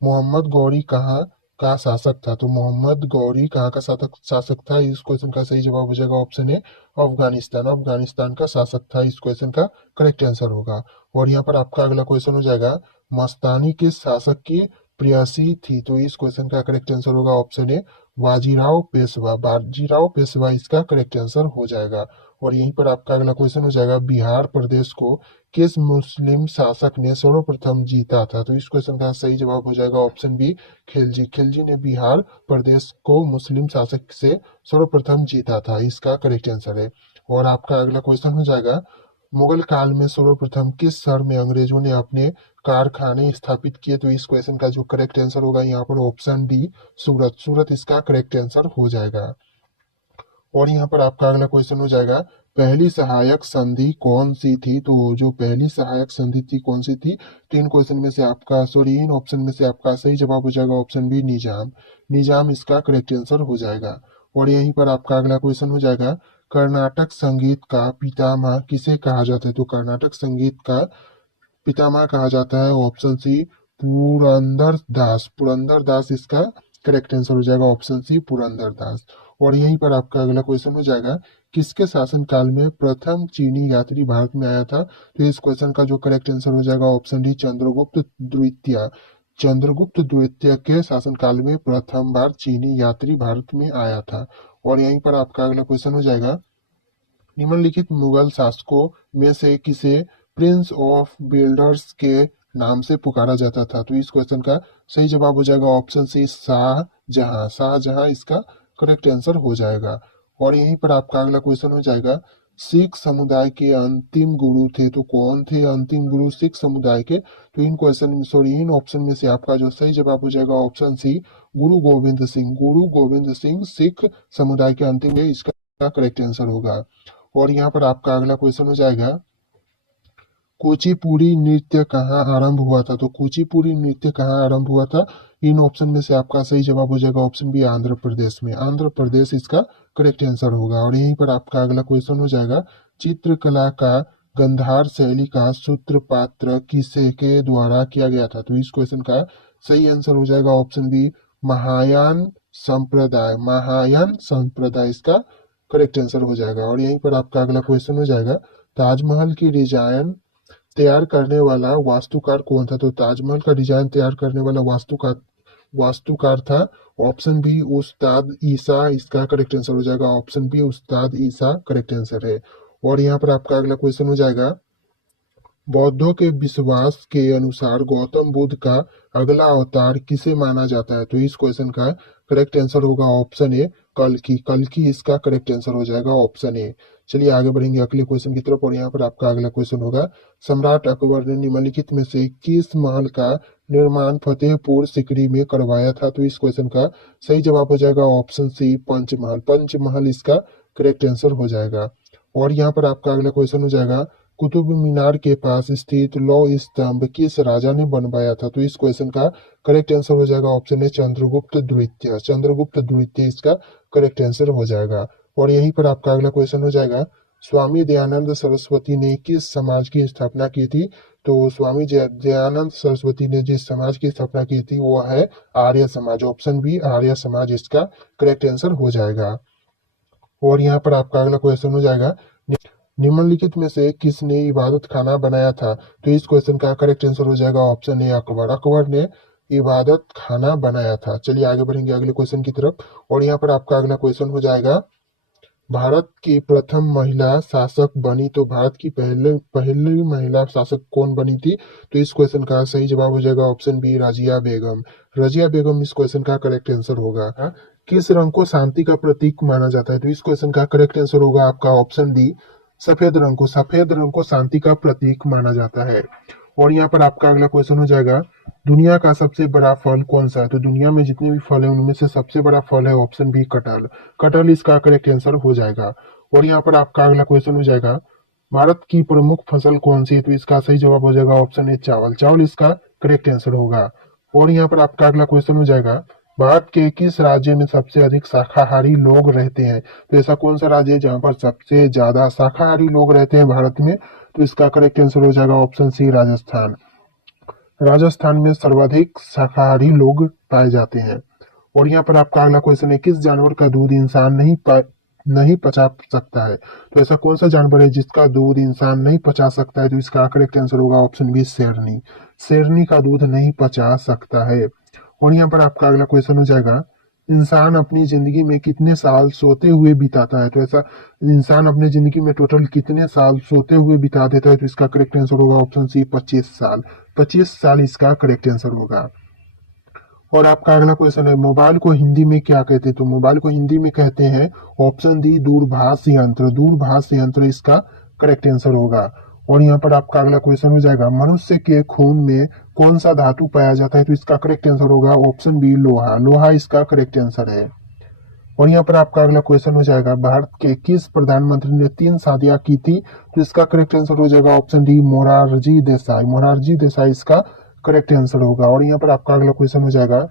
मोहम्मद गौरी कहाँ का शासक था? तो मोहम्मद गौरी कहाँ का शासक शासक था, इस क्वेश्चन का सही जवाब हो जाएगा ऑप्शन ए, अफगानिस्तान। अफगानिस्तान का शासक था, इस क्वेश्चन का करेक्ट आंसर होगा। और यहाँ पर आपका अगला क्वेश्चन हो जाएगा, मस्तानी किस शासक की प्रेयसी थी? तो इस क्वेश्चन का करेक्ट आंसर होगा ऑप्शन ए, बाजीराव पेशवा। बाजीराव पेशवा इसका करेक्ट आंसर हो जाएगा। और यहीं पर आपका अगला क्वेश्चन हो जाएगा, बिहार प्रदेश को किस मुस्लिम शासक ने सर्वप्रथम जीता था? तो इस क्वेश्चन का सही जवाब हो जाएगा ऑप्शन बी, खिलजी। खिलजी ने बिहार प्रदेश को मुस्लिम शासक से सर्वप्रथम जीता था, इसका करेक्ट आंसर है। और आपका अगला क्वेश्चन हो जाएगा, मुगल काल में सर्वप्रथम किस शहर में अंग्रेजों ने अपने कारखाने स्थापित किए? तो इस क्वेश्चन का जो करेक्ट आंसर होगा यहाँ पर ऑप्शन डी, सूरत। सूरत इसका करेक्ट आंसर हो जाएगा। और यहाँ पर आपका अगला क्वेश्चन हो जाएगा, पहली सहायक संधि कौन सी थी? तो जो पहली सहायक संधि थी कौन सी थी? तीन क्वेश्चन में से आपका सॉरी इन ऑप्शन में से आपका सही जवाब हो जाएगा ऑप्शन बी, निजाम। निजाम इसका करेक्ट आंसर हो जाएगा। और यहीं पर आपका अगला क्वेश्चन हो जाएगा, कर्नाटक संगीत का पितामह किसे कहा जाता है? तो कर्नाटक संगीत का पितामह कहा जाता है ऑप्शन सी, पुरंदर दास। पुरंदर दास इसका करेक्ट आंसर हो जाएगा ऑप्शन सी, पुरंदर दास। और यहीं पर आपका अगला क्वेश्चन हो जाएगा, किसके शासन काल में प्रथम चीनी यात्री भारत में आया था? तो इस क्वेश्चन का जो करेक्ट आंसर हो जाएगा ऑप्शन डी, चंद्रगुप्त द्वितीय। चंद्रगुप्त द्वितीय के शासन काल में प्रथम बार चीनी यात्री भारत में आया था। और यहीं पर आपका अगला क्वेश्चन हो जाएगा, निम्नलिखित मुगल शासकों में से किसे प्रिंस ऑफ बिल्डर्स के नाम से पुकारा जाता था? तो इस क्वेश्चन का सही जवाब हो जाएगा ऑप्शन सी, शाहजहां। शाहजहां इसका करेक्ट आंसर हो जाएगा। और यहीं पर आपका अगला क्वेश्चन हो जाएगा, सिख समुदाय के अंतिम गुरु थे तो कौन थे अंतिम गुरु सिख समुदाय के? तो इन क्वेश्चन सॉरी इन ऑप्शन में से आपका जो सही जवाब हो जाएगा ऑप्शन सी, गुरु गोविंद सिंह। गुरु गोविंद सिंह सिख समुदाय के अंतिम है, इसका करेक्ट आंसर होगा। और यहाँ पर आपका अगला क्वेश्चन हो जाएगा, कुचिपुड़ी नृत्य कहाँ आरंभ हुआ था? तो कुचिपुड़ी नृत्य कहाँ आरंभ हुआ था? इन ऑप्शन में से आपका सही जवाब हो जाएगा ऑप्शन बी, आंध्र प्रदेश में। आंध्र प्रदेश इसका करेक्ट आंसर होगा। और यहीं पर आपका अगला क्वेश्चन हो जाएगा, चित्रकला का गंधार शैली का सूत्रपात्र किसे के द्वारा किया गया था? तो इस क्वेश्चन का सही आंसर हो जाएगा ऑप्शन बी, महायान संप्रदाय। महायान संप्रदाय इसका करेक्ट आंसर हो जाएगा। और यहीं पर आपका अगला क्वेश्चन हो जाएगा, ताजमहल की डिजाइन तैयार करने वाला वास्तुकार कौन था? तो ताजमहल का डिजाइन तैयार करने वाला वास्तुकार था ऑप्शन बी, उस्ताद ईसा। इसका करेक्ट आंसर हो जाएगा ऑप्शन बी, उस्ताद ईसा करेक्ट आंसर है। और यहाँ पर आपका अगला क्वेश्चन हो जाएगा, बौद्धों के विश्वास के अनुसार गौतम बुद्ध का अगला अवतार किसे माना जाता है? तो इस क्वेश्चन का करेक्ट आंसर होगा ऑप्शन ए, कल्कि। कल्कि इसका करेक्ट आंसर हो जाएगा ऑप्शन ए। चलिए आगे बढ़ेंगे अगले क्वेश्चन की तरफ। और यहाँ पर आपका अगला क्वेश्चन होगा, सम्राट अकबर ने निम्नलिखित में से किस महल का निर्माण फतेहपुर सिकरी में करवाया था? तो इस क्वेश्चन का सही जवाब हो जाएगा ऑप्शन सी, पंचमहल। पंचमहल इसका करेक्ट आंसर हो जाएगा। और यहाँ पर आपका अगला क्वेश्चन हो जाएगा, कुतुब मीनार के पास स्थित लौह स्तंभ किस राजा ने बनवाया था? तो इस क्वेश्चन का करेक्ट आंसर हो जाएगा ऑप्शन ए, चंद्रगुप्त द्वितीय। चंद्रगुप्त द्वितीय इसका करेक्ट आंसर हो जाएगा। और यहीं पर आपका अगला क्वेश्चन हो जाएगा, स्वामी दयानंद सरस्वती ने किस समाज की स्थापना की थी? तो स्वामी दयानंद सरस्वती ने जिस समाज की स्थापना की थी वो है आर्य समाज। ऑप्शन बी, आर्य समाज इसका करेक्ट आंसर हो जाएगा। और यहाँ पर आपका अगला क्वेश्चन हो जाएगा, निम्नलिखित में से किसने इबादत खाना बनाया था? तो इस क्वेश्चन का करेक्ट आंसर हो जाएगा ऑप्शन ए, अकबर। अकबर ने इबादत खाना बनाया था। चलिए आगे बढ़ेंगे अगले क्वेश्चन की तरफ। और यहाँ पर आपका अगला क्वेश्चन हो जाएगा, भारत की प्रथम महिला शासक बनी, तो भारत की पहली महिला शासक कौन बनी थी? तो इस क्वेश्चन का सही जवाब हो जाएगा ऑप्शन बी, रजिया बेगम। रजिया बेगम इस क्वेश्चन का करेक्ट आंसर होगा। किस रंग को शांति का प्रतीक माना जाता है? तो इस क्वेश्चन का करेक्ट आंसर होगा आपका ऑप्शन डी, सफेद रंग को। सफेद रंग को शांति का प्रतीक माना जाता है। और यहाँ पर आपका अगला क्वेश्चन हो जाएगा, दुनिया का सबसे बड़ा फल कौन सा है? तो दुनिया में जितने भी फल है उनमें से सबसे बड़ा फल है ऑप्शन बी, कटहल। कटहल इसका करेक्ट आंसर हो जाएगा। और यहाँ पर आपका अगला क्वेश्चन हो जाएगा, भारत की प्रमुख फसल कौन सी है? तो इसका सही जवाब हो जाएगा ऑप्शन ए, चावल। चावल इसका करेक्ट आंसर होगा। और यहाँ पर आपका अगला क्वेश्चन हो जाएगा, भारत के किस राज्य में सबसे अधिक शाकाहारी लोग रहते हैं? तो ऐसा कौन सा राज्य है जहाँ पर सबसे ज्यादा शाकाहारी लोग रहते हैं भारत में? तो इसका करेक्ट आंसर हो जाएगा ऑप्शन सी, राजस्थान। राजस्थान में सर्वाधिक शाकाहारी लोग पाए जाते हैं। और यहाँ पर आपका अगला क्वेश्चन है, किस जानवर का दूध इंसान नहीं पचा सकता है? तो ऐसा कौन सा जानवर है जिसका दूध इंसान नहीं पचा सकता है? तो इसका करेक्ट आंसर होगा ऑप्शन बी, शेरनी। शेरनी का दूध नहीं पचा सकता है। और यहाँ पर आपका अगला क्वेश्चन हो जाएगा, इंसान अपनी जिंदगी में कितने साल सोते हुए बिताता है? तो ऐसा इंसान अपने जिंदगी में टोटल कितने साल सोते हुए बिता देता है? तो इसका करेक्ट आंसर होगा ऑप्शन सी, 25 साल। 25 साल इसका करेक्ट आंसर होगा। और आपका अगला क्वेश्चन है, मोबाइल को हिंदी में क्या कहते हैं? तो मोबाइल को हिंदी में कहते हैं ऑप्शन डी, दूरभाष यंत्र। दूरभाष यंत्र इसका करेक्ट आंसर होगा। और यहाँ पर आपका अगला क्वेश्चन हो जाएगा, मनुष्य के खून में कौन सा धातु पाया जाता है? तो इसका करेक्ट आंसर होगा ऑप्शन बी, लोहा। लोहा इसका करेक्ट आंसर है। और यहाँ पर आपका अगला क्वेश्चन हो जाएगा, भारत के किस प्रधानमंत्री ने 3 शादियां की थी? तो इसका करेक्ट आंसर हो जाएगा ऑप्शन डी, मोरारजी देसाई। मोरारजी देसाई इसका करेक्ट आंसर होगा। और यहाँ पर आपका अगला क्वेश्चन हो जाएगा,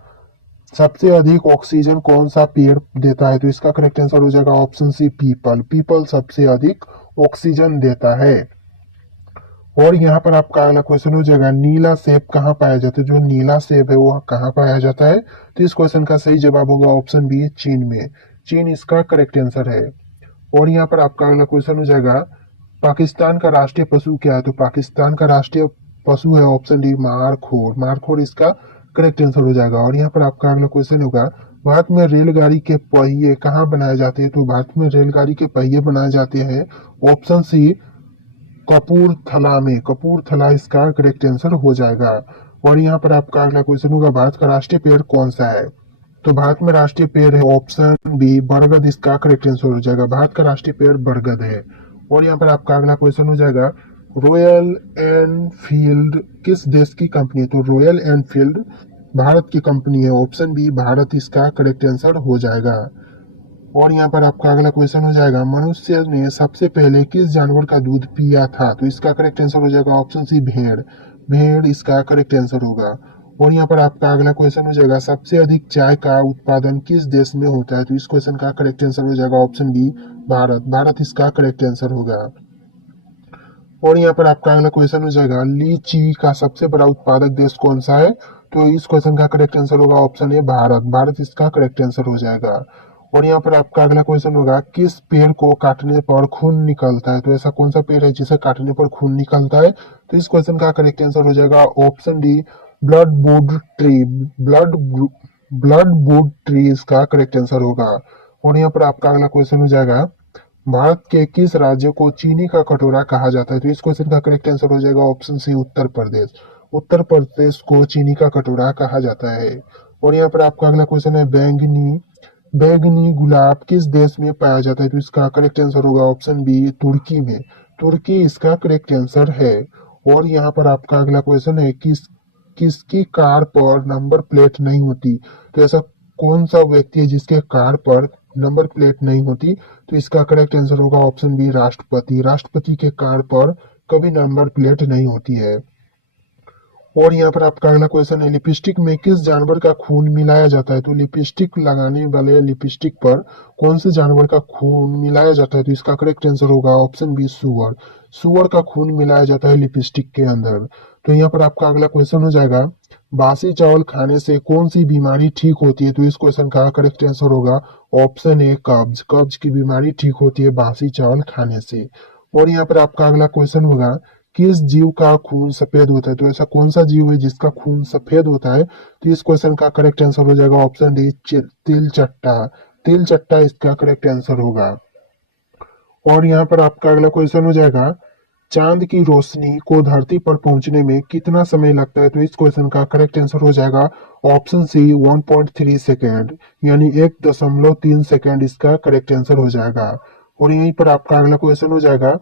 सबसे अधिक ऑक्सीजन कौन सा पेड़ देता है? तो इसका करेक्ट आंसर हो जाएगा ऑप्शन सी, पीपल। पीपल सबसे अधिक ऑक्सीजन देता है। और यहाँ पर आपका अगला क्वेश्चन हो जाएगा, नीला सेब कहाँ पाया जाता है? जो नीला सेब है वो कहाँ पाया जाता है? तो इस क्वेश्चन का सही जवाब होगा ऑप्शन बी, चीन में। चीन इसका करेक्ट आंसर है। और यहाँ पर आपका अगला क्वेश्चन हो जाएगा, पाकिस्तान का राष्ट्रीय पशु क्या है? तो पाकिस्तान का राष्ट्रीय पशु है ऑप्शन डी, मारखोर। मारखोर इसका करेक्ट आंसर हो जाएगा। और यहाँ पर आपका अगला क्वेश्चन होगा, भारत में रेलगाड़ी के पहिए कहाँ बनाए जाते हैं? तो भारत में रेलगाड़ी के पहिए बनाए जाते हैं ऑप्शन सी, कपूरथला में। कपूरथला इसका करेक्ट आंसर हो जाएगा। और यहाँ पर आपका अगला क्वेश्चन होगा, भारत का राष्ट्रीय पेड़ कौन सा है? तो भारत में राष्ट्रीय पेड़ है ऑप्शन बी, बरगद इसका करेक्ट आंसर हो जाएगा। भारत का राष्ट्रीय पेड़ बरगद है। और यहाँ पर आपका अगला क्वेश्चन हो जाएगा, रॉयल एनफील्ड किस देश की कंपनी है? तो रॉयल एनफील्ड भारत की कंपनी है ऑप्शन बी, भारत इसका करेक्ट आंसर हो जाएगा। और यहाँ पर आपका अगला क्वेश्चन हो जाएगा, मनुष्य ने सबसे पहले किस जानवर का दूध पिया था? तो इसका करेक्ट आंसर हो जाएगा ऑप्शन सी, भेड़। भेड़ इसका करेक्ट आंसर होगा। और यहाँ पर आपका अगला क्वेश्चन हो जाएगा, सबसे अधिक चाय का उत्पादन किस देश में होता है? तो इस क्वेश्चन का करेक्ट आंसर हो जाएगा ऑप्शन बी, भारत। भारत इसका करेक्ट आंसर होगा। और यहाँ पर आपका अगला क्वेश्चन हो जाएगा, लीची का सबसे बड़ा उत्पादक देश कौन सा है? तो इस क्वेश्चन का करेक्ट आंसर होगा ऑप्शन ए, भारत। भारत इसका करेक्ट आंसर हो जाएगा। और यहाँ पर आपका अगला क्वेश्चन होगा, किस पेड़ को काटने पर खून निकलता है? तो ऐसा कौन सा पेड़ है जिसे काटने पर खून निकलता है? तो इस क्वेश्चन का करेक्ट आंसर हो जाएगा option D, blood wood tree. Blood blood wood tree इसका करेक्ट आंसर होगा। और यहाँ पर आपका अगला क्वेश्चन हो जाएगा, भारत के किस राज्य को चीनी का कटोरा कहा जाता है? तो इस क्वेश्चन का करेक्ट आंसर हो जाएगा ऑप्शन सी, उत्तर प्रदेश। उत्तर प्रदेश को चीनी का कटोरा कहा जाता है। और यहाँ पर आपका अगला क्वेश्चन है, बैंगनी बैंगनी गुलाब किस देश में पाया जाता है? तो इसका करेक्ट आंसर होगा ऑप्शन बी, तुर्की में। तुर्की इसका करेक्ट आंसर है। और यहाँ पर आपका अगला क्वेश्चन है, किसकी कार पर नंबर प्लेट नहीं होती? तो ऐसा कौन सा व्यक्ति है जिसके कार पर नंबर प्लेट नहीं होती? तो इसका करेक्ट आंसर होगा ऑप्शन बी, राष्ट्रपति। राष्ट्रपति के कार पर कभी नंबर प्लेट नहीं होती है। और यहाँ पर आपका अगला क्वेश्चन है, लिपस्टिक में किस जानवर का खून मिलाया जाता है? तो लिपस्टिक लगाने वाले लिपस्टिक पर कौन से जानवर का खून मिलाया जाता है? तो इसका करेक्ट आंसर होगा ऑप्शन बी, सुअर। सुअर का खून मिलाया जाता है लिपस्टिक के अंदर। तो यहाँ पर आपका अगला क्वेश्चन हो जाएगा, बासी चावल खाने से कौन सी बीमारी ठीक होती है? तो इस क्वेश्चन का करेक्ट आंसर होगा ऑप्शन ए, कब्ज। कब्ज की बीमारी ठीक होती है बासी चावल खाने से। और यहाँ पर आपका अगला क्वेश्चन होगा, किस जीव का खून सफेद होता है? तो ऐसा कौन सा जीव है जिसका खून सफेद होता है? तो इस क्वेश्चन का करेक्ट आंसर हो जाएगा ऑप्शन डी, तिल चट्टा। तिल चट्टा इसका करेक्ट आंसर होगा। और यहाँ पर आपका अगला क्वेश्चन हो जाएगा, चांद की रोशनी को धरती पर पहुंचने में कितना समय लगता है? तो इस क्वेश्चन का करेक्ट आंसर हो जाएगा ऑप्शन सी, 1.3 सेकेंड, यानी 1.3 सेकेंड इसका करेक्ट आंसर हो जाएगा। और यहीं पर आपका अगला क्वेश्चन हो जाएगा,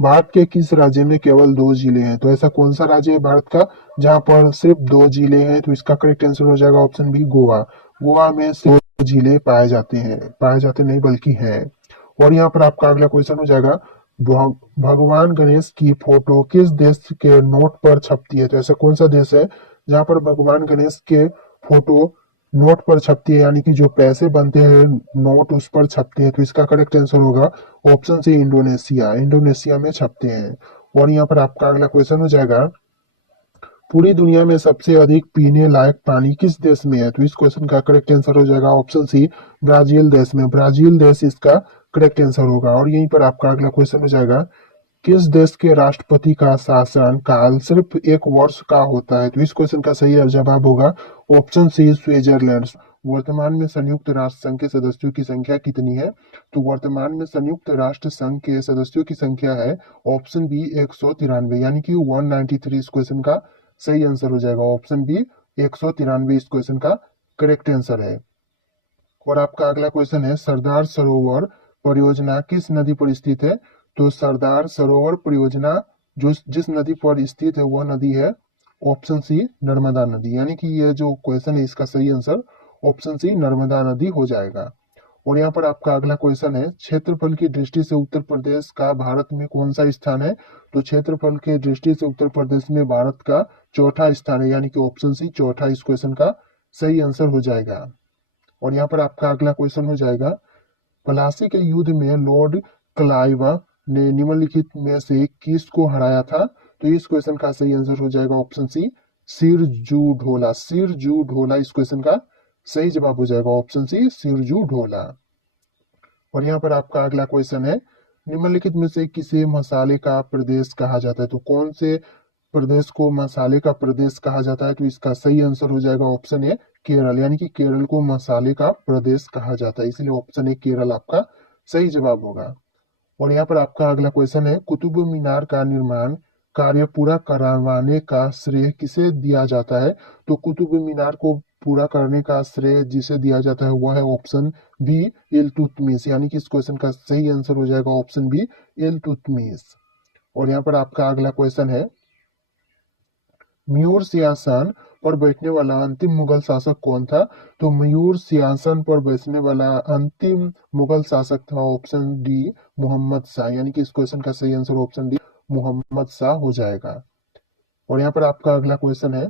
भारत के किस राज्य में केवल 2 जिले हैं? तो ऐसा कौन सा राज्य है भारत का जहाँ पर सिर्फ 2 जिले हैं? तो इसका करेक्ट आंसर हो जाएगा ऑप्शन बी, गोवा। गोवा में सिर्फ 2 जिले पाए जाते हैं, पाए जाते नहीं बल्कि हैं। और यहाँ पर आपका अगला क्वेश्चन हो जाएगा, भगवान गणेश की फोटो किस देश के नोट पर छपती है? तो ऐसा कौन सा देश है जहाँ पर भगवान गणेश के फोटो नोट पर छपती है, यानी कि जो पैसे बनते हैं नोट उस पर छपते हैं? तो इसका करेक्ट आंसर होगा ऑप्शन सी, इंडोनेशिया। इंडोनेशिया में छपते हैं। और यहाँ पर आपका अगला क्वेश्चन हो जाएगा, पूरी दुनिया में सबसे अधिक पीने लायक पानी किस देश में है? तो इस क्वेश्चन का करेक्ट आंसर हो जाएगा ऑप्शन सी, ब्राजील देश में। ब्राजील देश इसका करेक्ट आंसर होगा। और यहीं पर आपका अगला क्वेश्चन हो जाएगा, किस देश के राष्ट्रपति का शासन काल सिर्फ 1 वर्ष का होता है? तो इस क्वेश्चन का सही जवाब होगा ऑप्शन सी, स्विट्जरलैंड। वर्तमान में संयुक्त राष्ट्र संघ के सदस्यों की संख्या कितनी है? तो वर्तमान में संयुक्त राष्ट्र संघ के सदस्यों की संख्या है ऑप्शन बी, 193, यानी कि 193 इस क्वेश्चन का सही आंसर हो जाएगा। ऑप्शन बी, 193 इस क्वेश्चन का करेक्ट आंसर है। और आपका अगला क्वेश्चन है, सरदार सरोवर परियोजना किस नदी पर स्थित है? तो सरदार सरोवर परियोजना जो जिस नदी पर स्थित है वह नदी है ऑप्शन सी, नर्मदा नदी। यानी कि ये जो क्वेश्चन है इसका सही आंसर ऑप्शन सी, नर्मदा नदी हो जाएगा। और यहाँ पर आपका अगला क्वेश्चन है, क्षेत्रफल की दृष्टि से उत्तर प्रदेश का भारत में कौन सा स्थान है? तो क्षेत्रफल की दृष्टि से उत्तर प्रदेश में भारत का चौथा स्थान है, यानी कि ऑप्शन सी, चौथा इस क्वेश्चन का सही आंसर हो जाएगा। और यहाँ पर आपका अगला क्वेश्चन हो जाएगा, प्लासी के युद्ध में लॉर्ड क्लाइव ने निम्नलिखित में से किसको हराया था? तो इस क्वेश्चन का सही आंसर हो जाएगा ऑप्शन सी, सिरजू ढोला। सिरजू ढोला इस क्वेश्चन का सही जवाब हो जाएगा ऑप्शन सी, सिरजू ढोला। और यहाँ पर आपका अगला क्वेश्चन है, निम्नलिखित में से किसे मसाले का प्रदेश कहा जाता है? तो कौन से प्रदेश को मसाले का प्रदेश कहा जाता है? तो इसका सही आंसर हो जाएगा ऑप्शन ए, केरल। यानी कि केरल को मसाले का प्रदेश कहा जाता है, इसलिए ऑप्शन ए, केरल आपका सही जवाब होगा। और यहाँ पर आपका अगला क्वेश्चन है, कुतुब मीनार का निर्माण कार्य पूरा करवाने का श्रेय किसे दिया जाता है? तो कुतुब मीनार को पूरा करने का श्रेय जिसे दिया जाता है वह है ऑप्शन बी, इल्तुतमिश। यानी कि इस क्वेश्चन का सही आंसर हो जाएगा ऑप्शन बी, इल्तुतमिश। और यहाँ पर आपका अगला क्वेश्चन है, म्यूर सियासन पर बैठने वाला अंतिम मुगल शासक कौन था? तो मयूर सिंहासन पर बैठने वाला अंतिम मुगल शासक था ऑप्शन डी मोहम्मद शाह, यानी कि इस क्वेश्चन का सही answer option D Mohammad Shah हो जाएगा। और यहाँ पर आपका अगला क्वेश्चन है,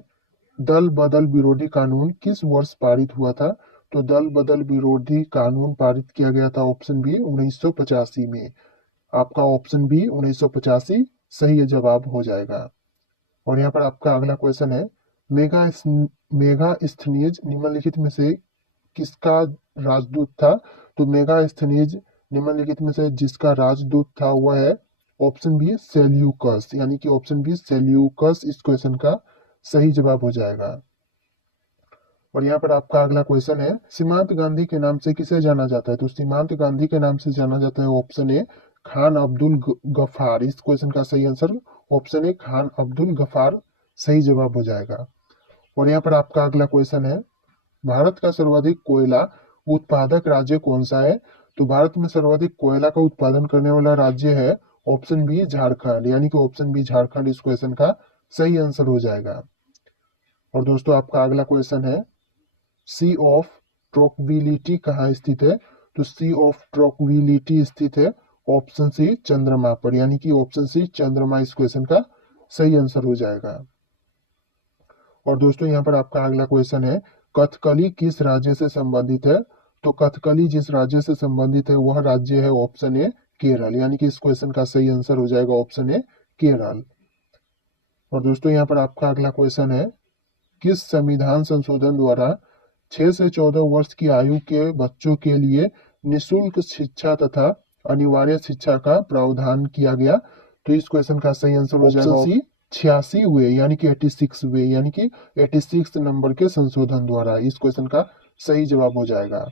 दल बदल विरोधी कानून किस वर्ष पारित हुआ था? तो दल बदल विरोधी कानून पारित किया गया था ऑप्शन बी 1985 में। आपका ऑप्शन बी 1985 सही जवाब हो जाएगा। और यहाँ पर आपका अगला क्वेश्चन है, मेगास्थनीज निम्नलिखित में से किसका राजदूत था? तो मेगास्थनीज निम्नलिखित में से जिसका राजदूत था वह है ऑप्शन बी सेल्यूकस, यानी कि ऑप्शन बी सेल्यूकस इस क्वेश्चन का सही जवाब हो जाएगा। और यहाँ पर आपका अगला क्वेश्चन है, सीमांत गांधी के नाम से किसे जाना जाता है? तो सीमांत गांधी के नाम से जाना जाता है ऑप्शन ए खान अब्दुल गफार। इस क्वेश्चन का सही answer option A Khan Abdul Gaffar सही जवाब हो जाएगा। और यहाँ पर आपका अगला क्वेश्चन है, भारत का सर्वाधिक कोयला उत्पादक राज्य कौन सा है? तो भारत में सर्वाधिक कोयला का उत्पादन करने वाला राज्य है ऑप्शन बी झारखंड, यानी कि ऑप्शन बी झारखंड इस क्वेश्चन का सही आंसर हो जाएगा। और दोस्तों आपका अगला क्वेश्चन है, सी ऑफ ट्रॉक्विलिटी कहाँ स्थित है? तो सी ऑफ ट्रॉक्विलिटी स्थित है ऑप्शन सी चंद्रमा पर, यानी कि ऑप्शन सी चंद्रमा इस क्वेश्चन का सही आंसर हो जाएगा। और दोस्तों यहाँ पर आपका अगला क्वेश्चन है, कथकली किस राज्य से संबंधित है? तो कथकली जिस राज्य से संबंधित है वह राज्य है ऑप्शन ए केरल, यानी कि इस क्वेश्चन का सही आंसर हो जाएगा ऑप्शन ए केरल। और दोस्तों यहाँ पर आपका अगला क्वेश्चन है, किस संविधान संशोधन द्वारा 6 से 14 वर्ष की आयु के बच्चों के लिए निशुल्क शिक्षा तथा अनिवार्य शिक्षा का प्रावधान किया गया? तो इस क्वेश्चन का सही आंसर हो जाएगा सी 86 वे, यानी कि 86 वे, यानी कि 86 नंबर के संशोधन द्वारा इस क्वेश्चन का सही जवाब हो जाएगा।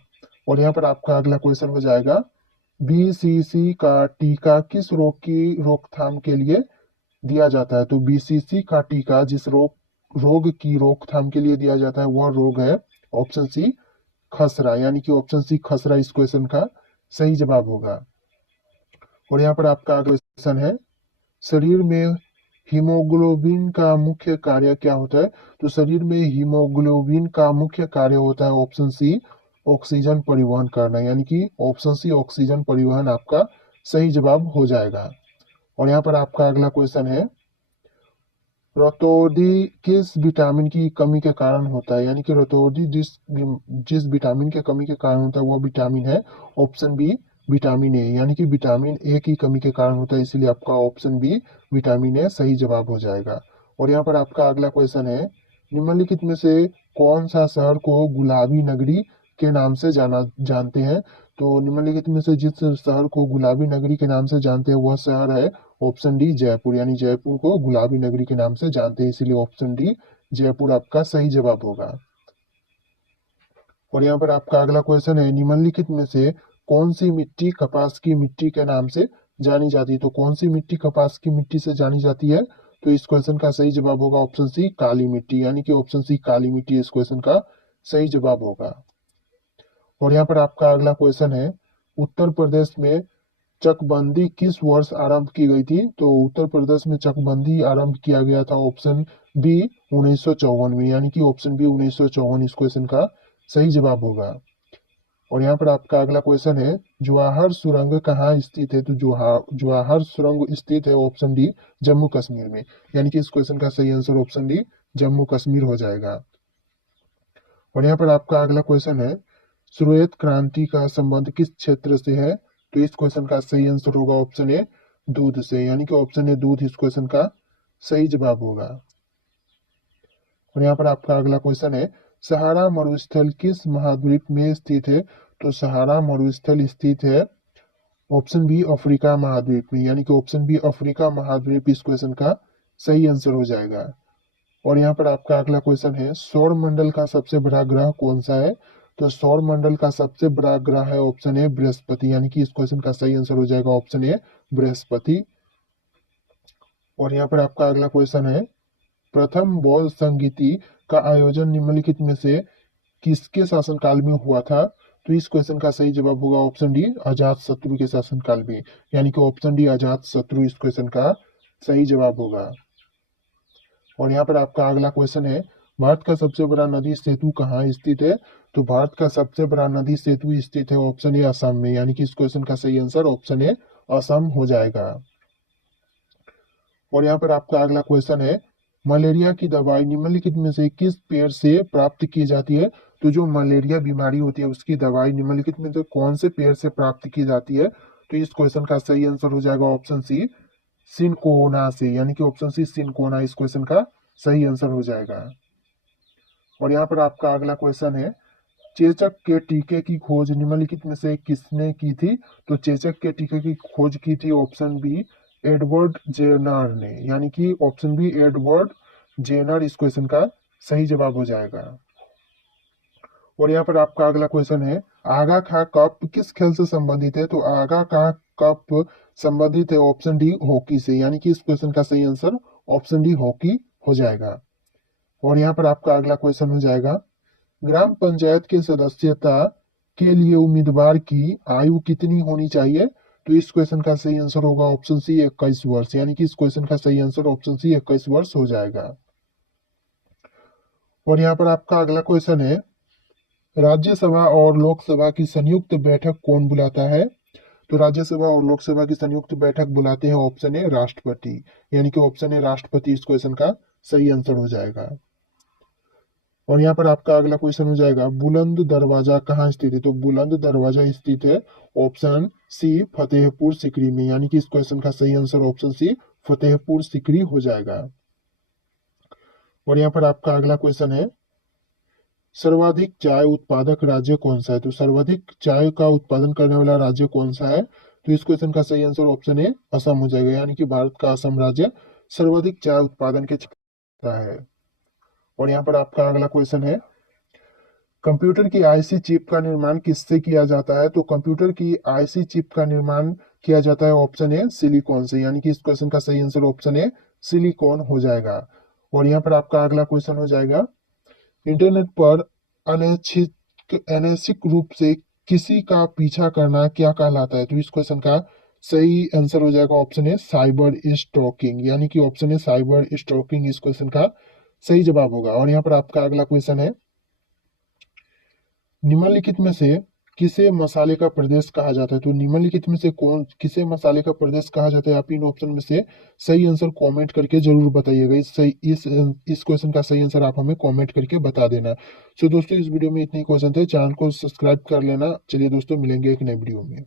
और यहाँ पर आपका अगला क्वेश्चन हो जाएगा, बीसीसी का टीका किस रोग की रोकथाम के लिए दिया जाता है? तो बीसीसी का टीका जिस रोग की रोकथाम के लिए दिया जाता है वह रोग है ऑप्शन सी खसरा, यानी कि ऑप्शन सी खसरा इस क्वेश्चन का सही जवाब होगा। और यहाँ पर आपका अगला क्वेश्चन है, शरीर में हीमोग्लोबिन का मुख्य कार्य क्या होता है? तो शरीर में हीमोग्लोबिन का मुख्य कार्य होता है ऑप्शन सी ऑक्सीजन परिवहन करना, यानी कि ऑप्शन सी ऑक्सीजन परिवहन आपका सही जवाब हो जाएगा। और यहाँ पर आपका अगला क्वेश्चन है, रतौंधी किस विटामिन की कमी के कारण होता है? यानी कि रतौंधी जिस विटामिन के कमी के कारण होता है वह विटामिन है ऑप्शन बी विटामिन ए, यानी कि विटामिन ए की कमी के कारण होता है, इसीलिए आपका ऑप्शन बी विटामिन ए सही जवाब हो जाएगा। और यहाँ पर आपका अगला क्वेश्चन है, निम्नलिखित में से कौन सा शहर को गुलाबी नगरी के नाम से जानते हैं? तो निम्नलिखित में से जिस शहर को गुलाबी नगरी के नाम से जानते हैं वह शहर है ऑप्शन डी जयपुर, यानी जयपुर को गुलाबी नगरी के नाम से जानते हैं, इसीलिए ऑप्शन डी जयपुर आपका सही जवाब होगा। और यहाँ पर आपका अगला क्वेश्चन है, निम्नलिखित में से कौन सी मिट्टी कपास की मिट्टी के नाम से जानी जाती है? तो कौन सी मिट्टी कपास की मिट्टी से जानी जाती है? तो इस क्वेश्चन का सही जवाब होगा ऑप्शन सी काली मिट्टी, यानी कि ऑप्शन सी काली मिट्टी इस क्वेश्चन का सही जवाब होगा। और यहाँ पर आपका अगला क्वेश्चन है, उत्तर प्रदेश में चकबंदी किस वर्ष आरंभ की गई थी? तो उत्तर प्रदेश में चकबंदी आरंभ किया गया था ऑप्शन बी 1954 में, यानी कि ऑप्शन बी 1954 इस क्वेश्चन का सही जवाब होगा। और यहाँ पर आपका अगला क्वेश्चन है, जवाहर सुरंग कहाँ स्थित है? तो जवाहर सुरंग स्थित है ऑप्शन डी जम्मू कश्मीर में, यानी कि इस क्वेश्चन का सही answer option D Jammu Kashmir हो जाएगा। और यहाँ पर आपका अगला क्वेश्चन है, श्वेत क्रांति का संबंध किस क्षेत्र से है? तो इस क्वेश्चन का सही आंसर होगा ऑप्शन ए दूध से, यानी कि ऑप्शन ए दूध इस क्वेश्चन का सही जवाब होगा। और यहाँ पर आपका अगला क्वेश्चन है, सहारा मरुस्थल किस महाद्वीप में स्थित है? तो सहारा मरुस्थल स्थित है ऑप्शन बी अफ्रीका महाद्वीप में, यानी कि ऑप्शन बी अफ्रीका महाद्वीप इस क्वेश्चन का सही आंसर हो जाएगा। और यहाँ पर आपका अगला क्वेश्चन है, सौर मंडल का सबसे बड़ा ग्रह कौन सा है? तो सौर मंडल का सबसे बड़ा ग्रह है ऑप्शन ए बृहस्पति, यानी कि इस क्वेश्चन का सही आंसर हो जाएगा ऑप्शन ए बृहस्पति। और यहाँ पर आपका अगला क्वेश्चन है, प्रथम बौद्ध संगीति का आयोजन निम्नलिखित में से किसके शासनकाल में हुआ था? तो इस क्वेश्चन का सही जवाब होगा ऑप्शन डी अजात शत्रु के शासनकाल में, यानी कि ऑप्शन डी अजात शत्रु इस क्वेश्चन का सही जवाब होगा। और यहाँ पर आपका अगला क्वेश्चन है, भारत का सबसे बड़ा नदी सेतु कहाँ स्थित है? तो भारत का सबसे बड़ा नदी सेतु स्थित है ऑप्शन ए असम में, यानी कि इस क्वेश्चन का सही आंसर ऑप्शन ए असम हो जाएगा। और यहाँ पर आपका अगला क्वेश्चन है, मलेरिया की दवाई निम्नलिखित में से किस पेड़ से प्राप्त की जाती है? तो जो मलेरिया बीमारी होती है उसकी दवाई निम्नलिखित में से कौन से पेड़ से प्राप्त की जाती है? तो इस क्वेश्चन का सही आंसर हो जाएगा ऑप्शन सी सिनकोना से, यानी कि ऑप्शन सी सिनकोना इस क्वेश्चन का सही आंसर हो जाएगा। और यहाँ पर आपका अगला क्वेश्चन है, चेचक के टीके की खोज निम्नलिखित में से किसने की थी? तो चेचक के टीके की खोज की थी ऑप्शन बी एडवर्ड जेनर ने, यानी कि ऑप्शन बी एडवर्ड जेनर इस क्वेश्चन का सही जवाब हो जाएगा। और यहाँ पर आपका अगला क्वेश्चन है, आगा खा कप किस खेल से संबंधित है? तो आगा खा कप संबंधित है ऑप्शन डी हॉकी से, यानी कि इस क्वेश्चन का सही आंसर ऑप्शन डी हॉकी हो जाएगा। और यहाँ पर आपका अगला क्वेश्चन हो जाएगा, ग्राम पंचायत के सदस्यता के लिए उम्मीदवार की आयु कितनी होनी चाहिए? तो इस क्वेश्चन का सही आंसर होगा ऑप्शन सी 21 वर्ष, यानी कि इस क्वेश्चन का सही आंसर ऑप्शन सी 21 वर्ष हो जाएगा। और यहाँ पर आपका अगला क्वेश्चन है, राज्यसभा और लोकसभा की संयुक्त बैठक कौन बुलाता है? तो राज्यसभा और लोकसभा की संयुक्त बैठक बुलाते हैं ऑप्शन ए राष्ट्रपति, यानी कि ऑप्शन ए राष्ट्रपति इस क्वेश्चन का सही आंसर हो जाएगा। और यहाँ पर आपका अगला क्वेश्चन हो जाएगा, बुलंद दरवाजा कहाँ स्थित है? तो बुलंद दरवाजा स्थित है ऑप्शन सी फतेहपुर सिकरी में, यानी कि इस क्वेश्चन का सही answer option C Fatehpur Sikri हो जाएगा। और यहाँ पर आपका अगला क्वेश्चन है, सर्वाधिक चाय उत्पादक राज्य कौन सा है? तो सर्वाधिक चाय का उत्पादन करने वाला राज्य कौन सा है? तो इस क्वेश्चन का सही आंसर ऑप्शन ए असम हो जाएगा, यानी कि भारत का असम राज्य सर्वाधिक चाय उत्पादन के क्षेत्र है। और यहाँ पर आपका अगला क्वेश्चन है, कंप्यूटर की आईसी चिप का निर्माण किससे किया जाता है? तो कंप्यूटर की आईसी चिप का निर्माण किया जाता है ऑप्शन ए सिलिकॉन से, यानी कि इस क्वेश्चन का सही आंसर ऑप्शन ए सिलिकॉन हो जाएगा। और यहाँ पर आपका अगला क्वेश्चन हो जाएगा, इंटरनेट पर अनैच्छिक रूप से किसी का पीछा करना क्या कहलाता है? तो इस क्वेश्चन का सही आंसर हो जाएगा ऑप्शन ए साइबर स्टॉकिंग, यानी कि ऑप्शन ए साइबर स्टॉकिंग इस क्वेश्चन का सही जवाब होगा। और यहाँ पर आपका अगला क्वेश्चन है, निम्नलिखित में से किसे मसाले का प्रदेश कहा जाता है? तो निम्नलिखित में से कौन किसे मसाले का प्रदेश कहा जाता है? आप इन ऑप्शन में से सही आंसर कमेंट करके जरूर बताइएगा। इस क्वेश्चन का सही आंसर आप हमें कमेंट करके बता देना। सो दोस्तों, इस वीडियो में इतने क्वेश्चन थे, चैनल को सब्सक्राइब कर लेना। चलिए दोस्तों, मिलेंगे एक नए वीडियो में।